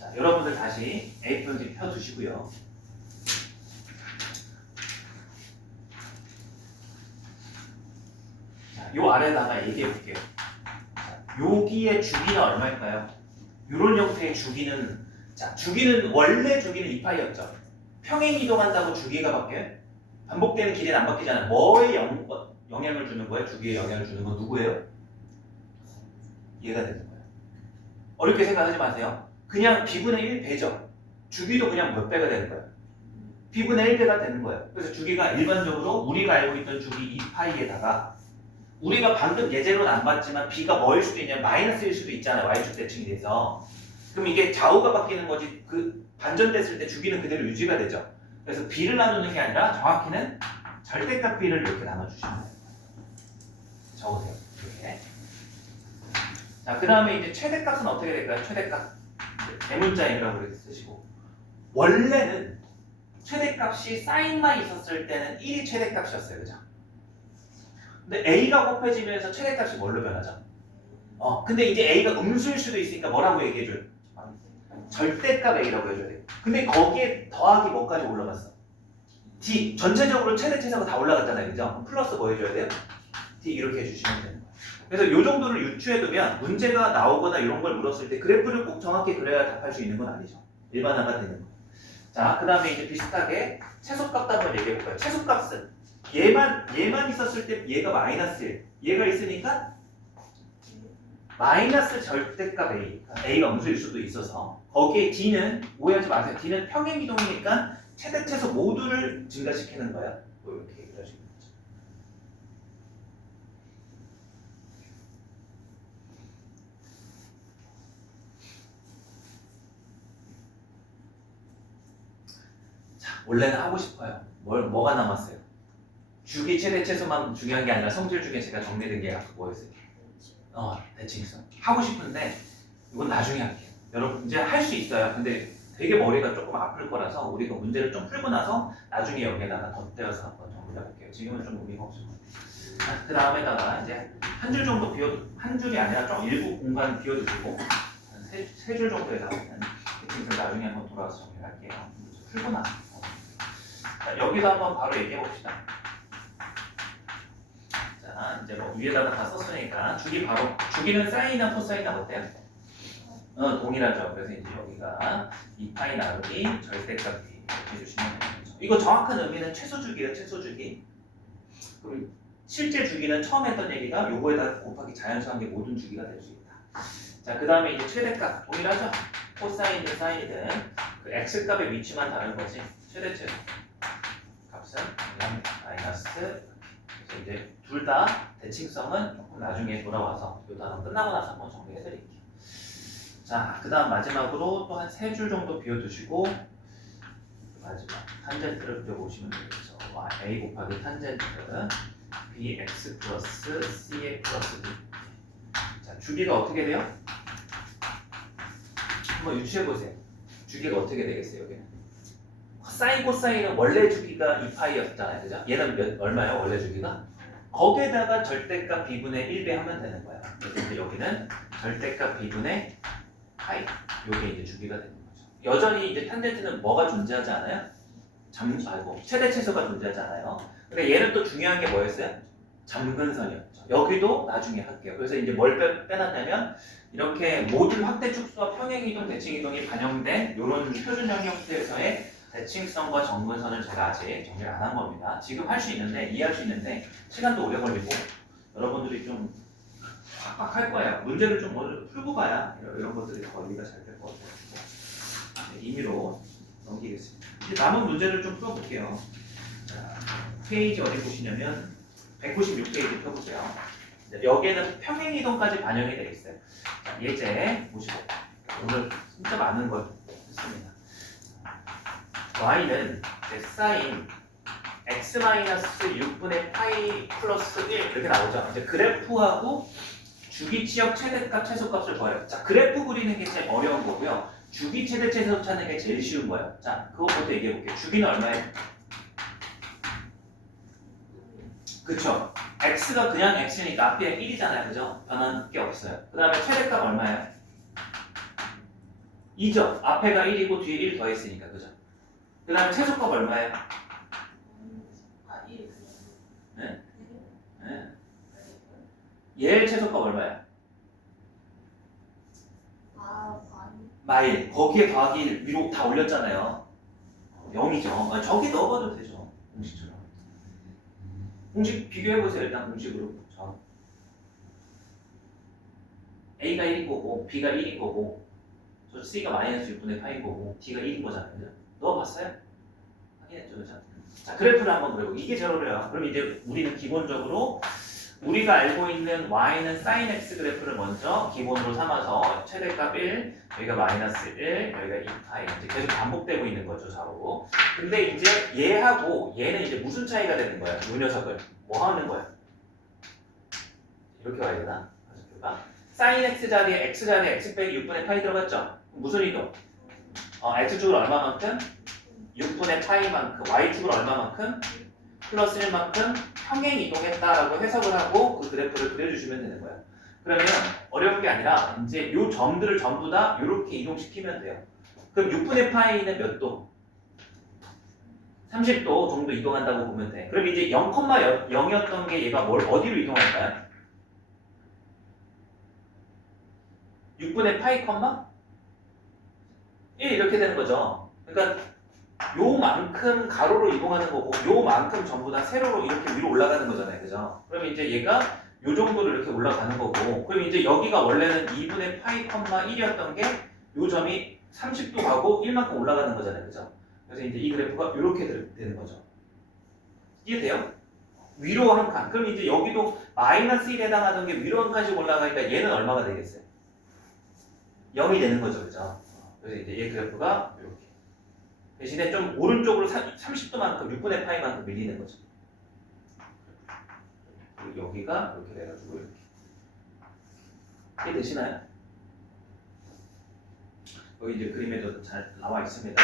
자, 여러분들 다시 A4용지 펴두시고요. 자, 요 아래다가 얘기해 볼게요. 여기의 주기는 얼마일까요? 이런 형태의 주기는, 자, 주기는 원래 주기는 2파이였죠. 평행 이동한다고 주기가 바뀌어요? 반복되는 길이는 안 바뀌잖아요. 뭐에 영향을 주는 거예요? 주기에 영향을 주는 건 누구예요? 얘가 되는 거예요. 어렵게 생각하지 마세요. 그냥 b분의 1배죠. 주기도 그냥 몇 배가 되는 거예요? b분의 1배가 되는 거예요. 그래서 주기가 일반적으로 우리가 알고 있던 주기 2파이에다가 우리가 방금 예제로는 안 봤지만 b가 뭐일 수도 있냐면 마이너스일 수도 있잖아요. y축 대칭이 돼서. 그럼 이게 좌우가 바뀌는 거지 그 반전됐을 때 주기는 그대로 유지가 되죠. 그래서 b를 나누는 게 아니라 정확히는 절대값 b를 이렇게 나눠주시면 돼요. 적으세요. 이렇게. 자, 그 다음에 이제 최대값은 어떻게 될까요? 최대값. 대문자인이라고 이렇게 쓰시고. 원래는 최대값이 사인만 있었을 때는 1이 최대값이었어요. 그죠? 근데 a가 곱해지면서 최대값이 뭘로 변하죠? 근데 이제 a가 음수일 수도 있으니까 뭐라고 얘기해줘요? 절대값 a라고 해줘야 돼요. 근데 거기에 더하기 뭐까지 올라갔어? d. 전체적으로 최대 최소가 다 올라갔잖아요. 그죠? 그럼 플러스 뭐 해줘야 돼요? d 이렇게 해주시면 되는 거예요. 그래서 이 정도를 유추해두면 문제가 나오거나 이런 걸 물었을 때 그래프를 꼭 정확히 그려야 답할 수 있는 건 아니죠. 일반화가 되는 거예요. 자, 그 다음에 이제 비슷하게 최소값도 한번 얘기해볼까요? 최소값은 얘만 있었을 때 얘가 마이너스 1, 얘가 있으니까 마이너스 절대값 a, a가 음수일 수도 있어서 거기에 d는 오해하지 마세요. d는 평행 이동이니까 최대 최소 모두를 증가시키는 거야. 이렇게 얘기를 하시는 거죠. 자, 원래는 하고 싶어요. 뭐가 남았어요? 주기 최대 최소만 중요한 게 아니라 성질 중에 제가 정리된 게 아까 뭐였어요? 대칭성. 하고 싶은데 이건 나중에 할게요. 여러분 이제 할 수 있어요. 근데 되게 머리가 조금 아플 거라서 우리가 문제를 좀 풀고 나서 나중에 여기에다가 덧대어서 한번 정리해 볼게요. 지금은 좀 의미가 없을 것 같아요. 그 다음에다가 이제 한 줄 정도 한 줄이 아니라 좀 일부 공간 비워두시고 세 줄 정도에다가 대칭성 나중에 한번 돌아와서 정리를 할게요. 풀고 나서. 자, 여기도 한번 바로 얘기해 봅시다. 자, 이제 뭐 위에다가 다 썼으니까 주기는 사인이나 코사인이나 어때요? 동일하죠. 그래서 이제 여기가 2파이 나누기 절대값 이렇게 해주시면 되는 거죠. 이거 정확한 의미는 최소주기예요. 최소주기. 그리고 실제 주기는 처음 했던 얘기가 요거에다 곱하기 자연수한 게 모든 주기가 될 수 있다. 자, 그 다음에 이제 최대값 동일하죠. 코사인이든 사인이든 그 x값의 위치만 다른 거지. 최대 최소 값은 마이너스. 그래서 이제 둘 다 대칭성은 조금 나중에 돌아와서 이 단어 끝나고 나서 한번 정리해드릴게요. 자, 그 다음 마지막으로 또 한 세 줄 정도 비워두시고 마지막 탄젠트를 그려보시면 되겠죠. a 곱하기 탄젠트 bx 플러스 c의 플러스 b. 자, 주기가 어떻게 돼요? 한번 유추해보세요. 주기가 어떻게 되겠어요? 여기는 사인 코사인은 원래 주기가 2파이였잖아요. 그죠? 얘는 얼마예요? 원래 주기가? 거기에다가 절대값 b분의 1배 하면 되는 거야. 그래서 이제 여기는 절대값 b분의 파이. 요게 이제 주기가 되는 거죠. 여전히 이제 탄젠트는 뭐가 존재하지 않아요? 최대 최소가 존재하지 않아요. 근데 얘는 또 중요한 게 뭐였어요? 점근선이었죠. 여기도 나중에 할게요. 그래서 이제 뭘 빼놨냐면 이렇게 모듈 확대 축소와 평행 이동, 대칭 이동이 반영된 이런 표준형 형태에서의 대칭성과 정근선을 제가 아직 정리를 안 한 겁니다. 지금 할 수 있는데 이해할 수 있는데 시간도 오래 걸리고 여러분들이 좀 빡빡할 거예요. 문제를 좀 먼저 풀고 가야 이런 것들이 더 이해가 잘 될 것 같아요. 네, 임의로 넘기겠습니다. 이제 남은 문제를 좀 풀어볼게요. 자, 페이지 어디 보시냐면 196페이지 펴보세요. 여기에는 평행이동까지 반영이 되어 있어요. 자, 예제 보시고 오늘 진짜 많은 걸 했습니다. y는 사인 x-6분의 파이 플러스 1 이렇게 나오죠. 이제 그래프하고 주기치역 최대값 최소값을 구하래요. 자, 그래프 그리는 게 제일 어려운 거고요. 주기 최대 최소 찾는 게 제일 쉬운 거예요. 자, 그거부터 얘기해 볼게요. 주기는 얼마예요? 그쵸? x가 그냥 x니까 앞에 1이잖아요. 그죠? 변한 게 없어요. 그 다음에 최대값 얼마예요? 2죠. 앞에가 1이고 뒤에 1 더했으니까. 그죠? 그 다음에 최소값 얼마예요? 네? 네. 얘 최소값 얼마예요? 마일. 거기에 더하기 1 위로 다 올렸잖아요. 0이죠. 저기 넣어봐도 되죠. 공식처럼. 공식 비교해보세요. 일단 공식으로. A가 1인 거고 B가 1인 거고 저 C가 마이너스 6분의 파인 거고 D가 1인 거잖아요. 그죠? 넣어봤어요? 확인했죠. 그죠? 자, 그래프를 한번 그려보. 이게 제일 어려워요. 그럼 이제 우리는 기본적으로 우리가 알고 있는 y는 sin x 그래프를 먼저 기본으로 삼아서 최대값 1, 여기가 마이너스 1, 여기가 2파이 이제 계속 반복되고 있는 거죠, 좌우. 근데 이제 얘하고 얘는 이제 무슨 차이가 되는 거야? 이 녀석을 뭐 하는 거야? 이렇게 와야 되나? sin x 자리에 x 자리에 x 빼기 6분의 파이 들어갔죠? 무슨 이동? x축을 얼마만큼? 6분의 파이만큼, y축을 얼마만큼? 플러스 1만큼 평행 이동했다라고 해석을 하고 그 그래프를 그려주시면 되는 거예요. 그러면 어려운 게 아니라 이제 요 점들을 전부 다 이렇게 이동시키면 돼요. 그럼 6분의 파이는 몇 도? 30도 정도 이동한다고 보면 돼. 그럼 이제 0,0이었던 게 얘가 뭘 어디로 이동할까요? 6분의 파이, 1 이렇게 되는 거죠. 그러니까 요만큼 가로로 이동하는 거고 요만큼 전부 다 세로로 이렇게 위로 올라가는 거잖아요. 그죠? 그럼 이제 얘가 요 정도로 이렇게 올라가는 거고 그럼 이제 여기가 원래는 2분의 파이, 1이었던 게 요 점이 30도 가고 1만큼 올라가는 거잖아요. 그죠? 그래서 이제 이 그래프가 이렇게 되는 거죠. 이해돼요? 위로 한 칸. 그럼 이제 여기도 마이너스 1에 해당하던 게 위로 한 칸씩 올라가니까 얘는 얼마가 되겠어요? 0이 되는 거죠. 그죠? 그래서 이제 얘 그래프가 이렇게. 대신에 좀 오른쪽으로 30도만큼 6분의 파이만큼 밀리는 거죠. 그리고 여기가 이렇게 돼가지고 이렇게. 이해 되시나요? 여기 이제 그림에도 잘 나와 있습니다.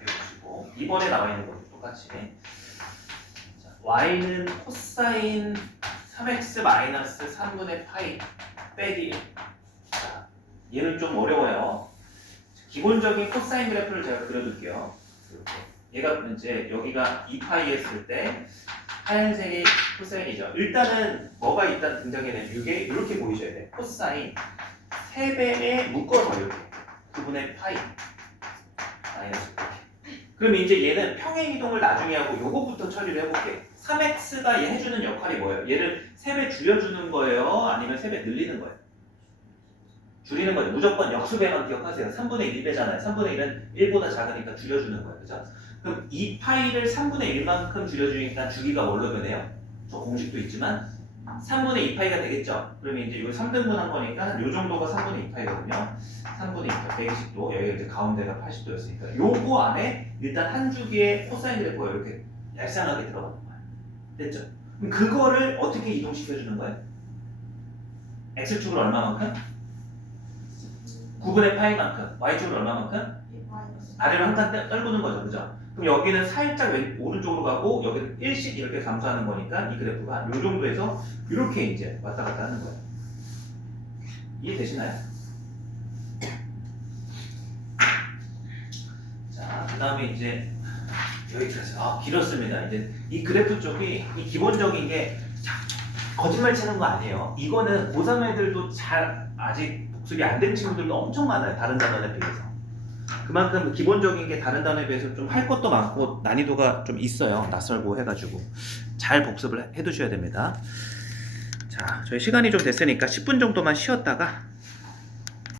보시고 이번에 나와 있는 것도 똑같이. 자, y는 코사인 3x 마이너스 3분의 파이 빼기 1. 자, 얘는 좀 어려워요. 기본적인 코사인 그래프를 제가 그려둘게요. 얘가 이제 여기가 2파이 했을 때 하얀색이 코사인이죠. 일단은 뭐가 일단 등장해야 이게 이렇게 보이셔야 돼. 코사인 3배에 묶어서 이렇게 9분의 파이 마이너스 이렇게. 그럼 이제 얘는 평행 이동을 나중에 하고 요거부터 처리를 해볼게. 3x가 얘 해주는 역할이 뭐예요? 얘를 3배 줄여주는 거예요? 아니면 3배 늘리는 거예요? 줄이는 거죠. 무조건 역수배만 기억하세요. 3분의 1배잖아요. 3분의 1은 1보다 작으니까 줄여주는 거예요. 그죠? 그럼 2파이를 3분의 1만큼 줄여주니까 주기가 뭘로 변해요? 저 공식도 있지만 3분의 2파이가 되겠죠? 그러면 이제 이거 3등분 한 거니까 요 정도가 3분의 2파이거든요. 3분의 2파 120도, 여기가 이제 가운데가 80도였으니까 요거 안에 일단 한 주기의 코사인 그래프가 이렇게 얄쌍하게 들어가는 거예요. 됐죠? 그럼 그거를 어떻게 이동시켜주는 거예요? X축을 얼마만큼? 9분의 파이만큼, Y축은 얼마만큼? 아래로 한 칸 떨구는 거죠. 그죠? 그럼 여기는 살짝 오른쪽으로 가고 여기는 1씩 이렇게 감소하는 거니까 이 그래프가 이 정도에서 이렇게 이제 왔다 갔다 하는 거예요. 이해되시나요? 자, 그 다음에 이제 여기까지. 길었습니다. 이제 이 그래프 쪽이 이 기본적인 게 거짓말 치는 거 아니에요. 이거는 고3 애들도 잘 아직 복습이 안 된 친구들도 엄청 많아요. 다른 단원에 비해서. 그만큼 기본적인 게 다른 단원에 비해서 좀 할 것도 많고 난이도가 좀 있어요. 낯설고 해가지고 잘 복습을 해두셔야 됩니다. 자, 저희 시간이 좀 됐으니까 10분 정도만 쉬었다가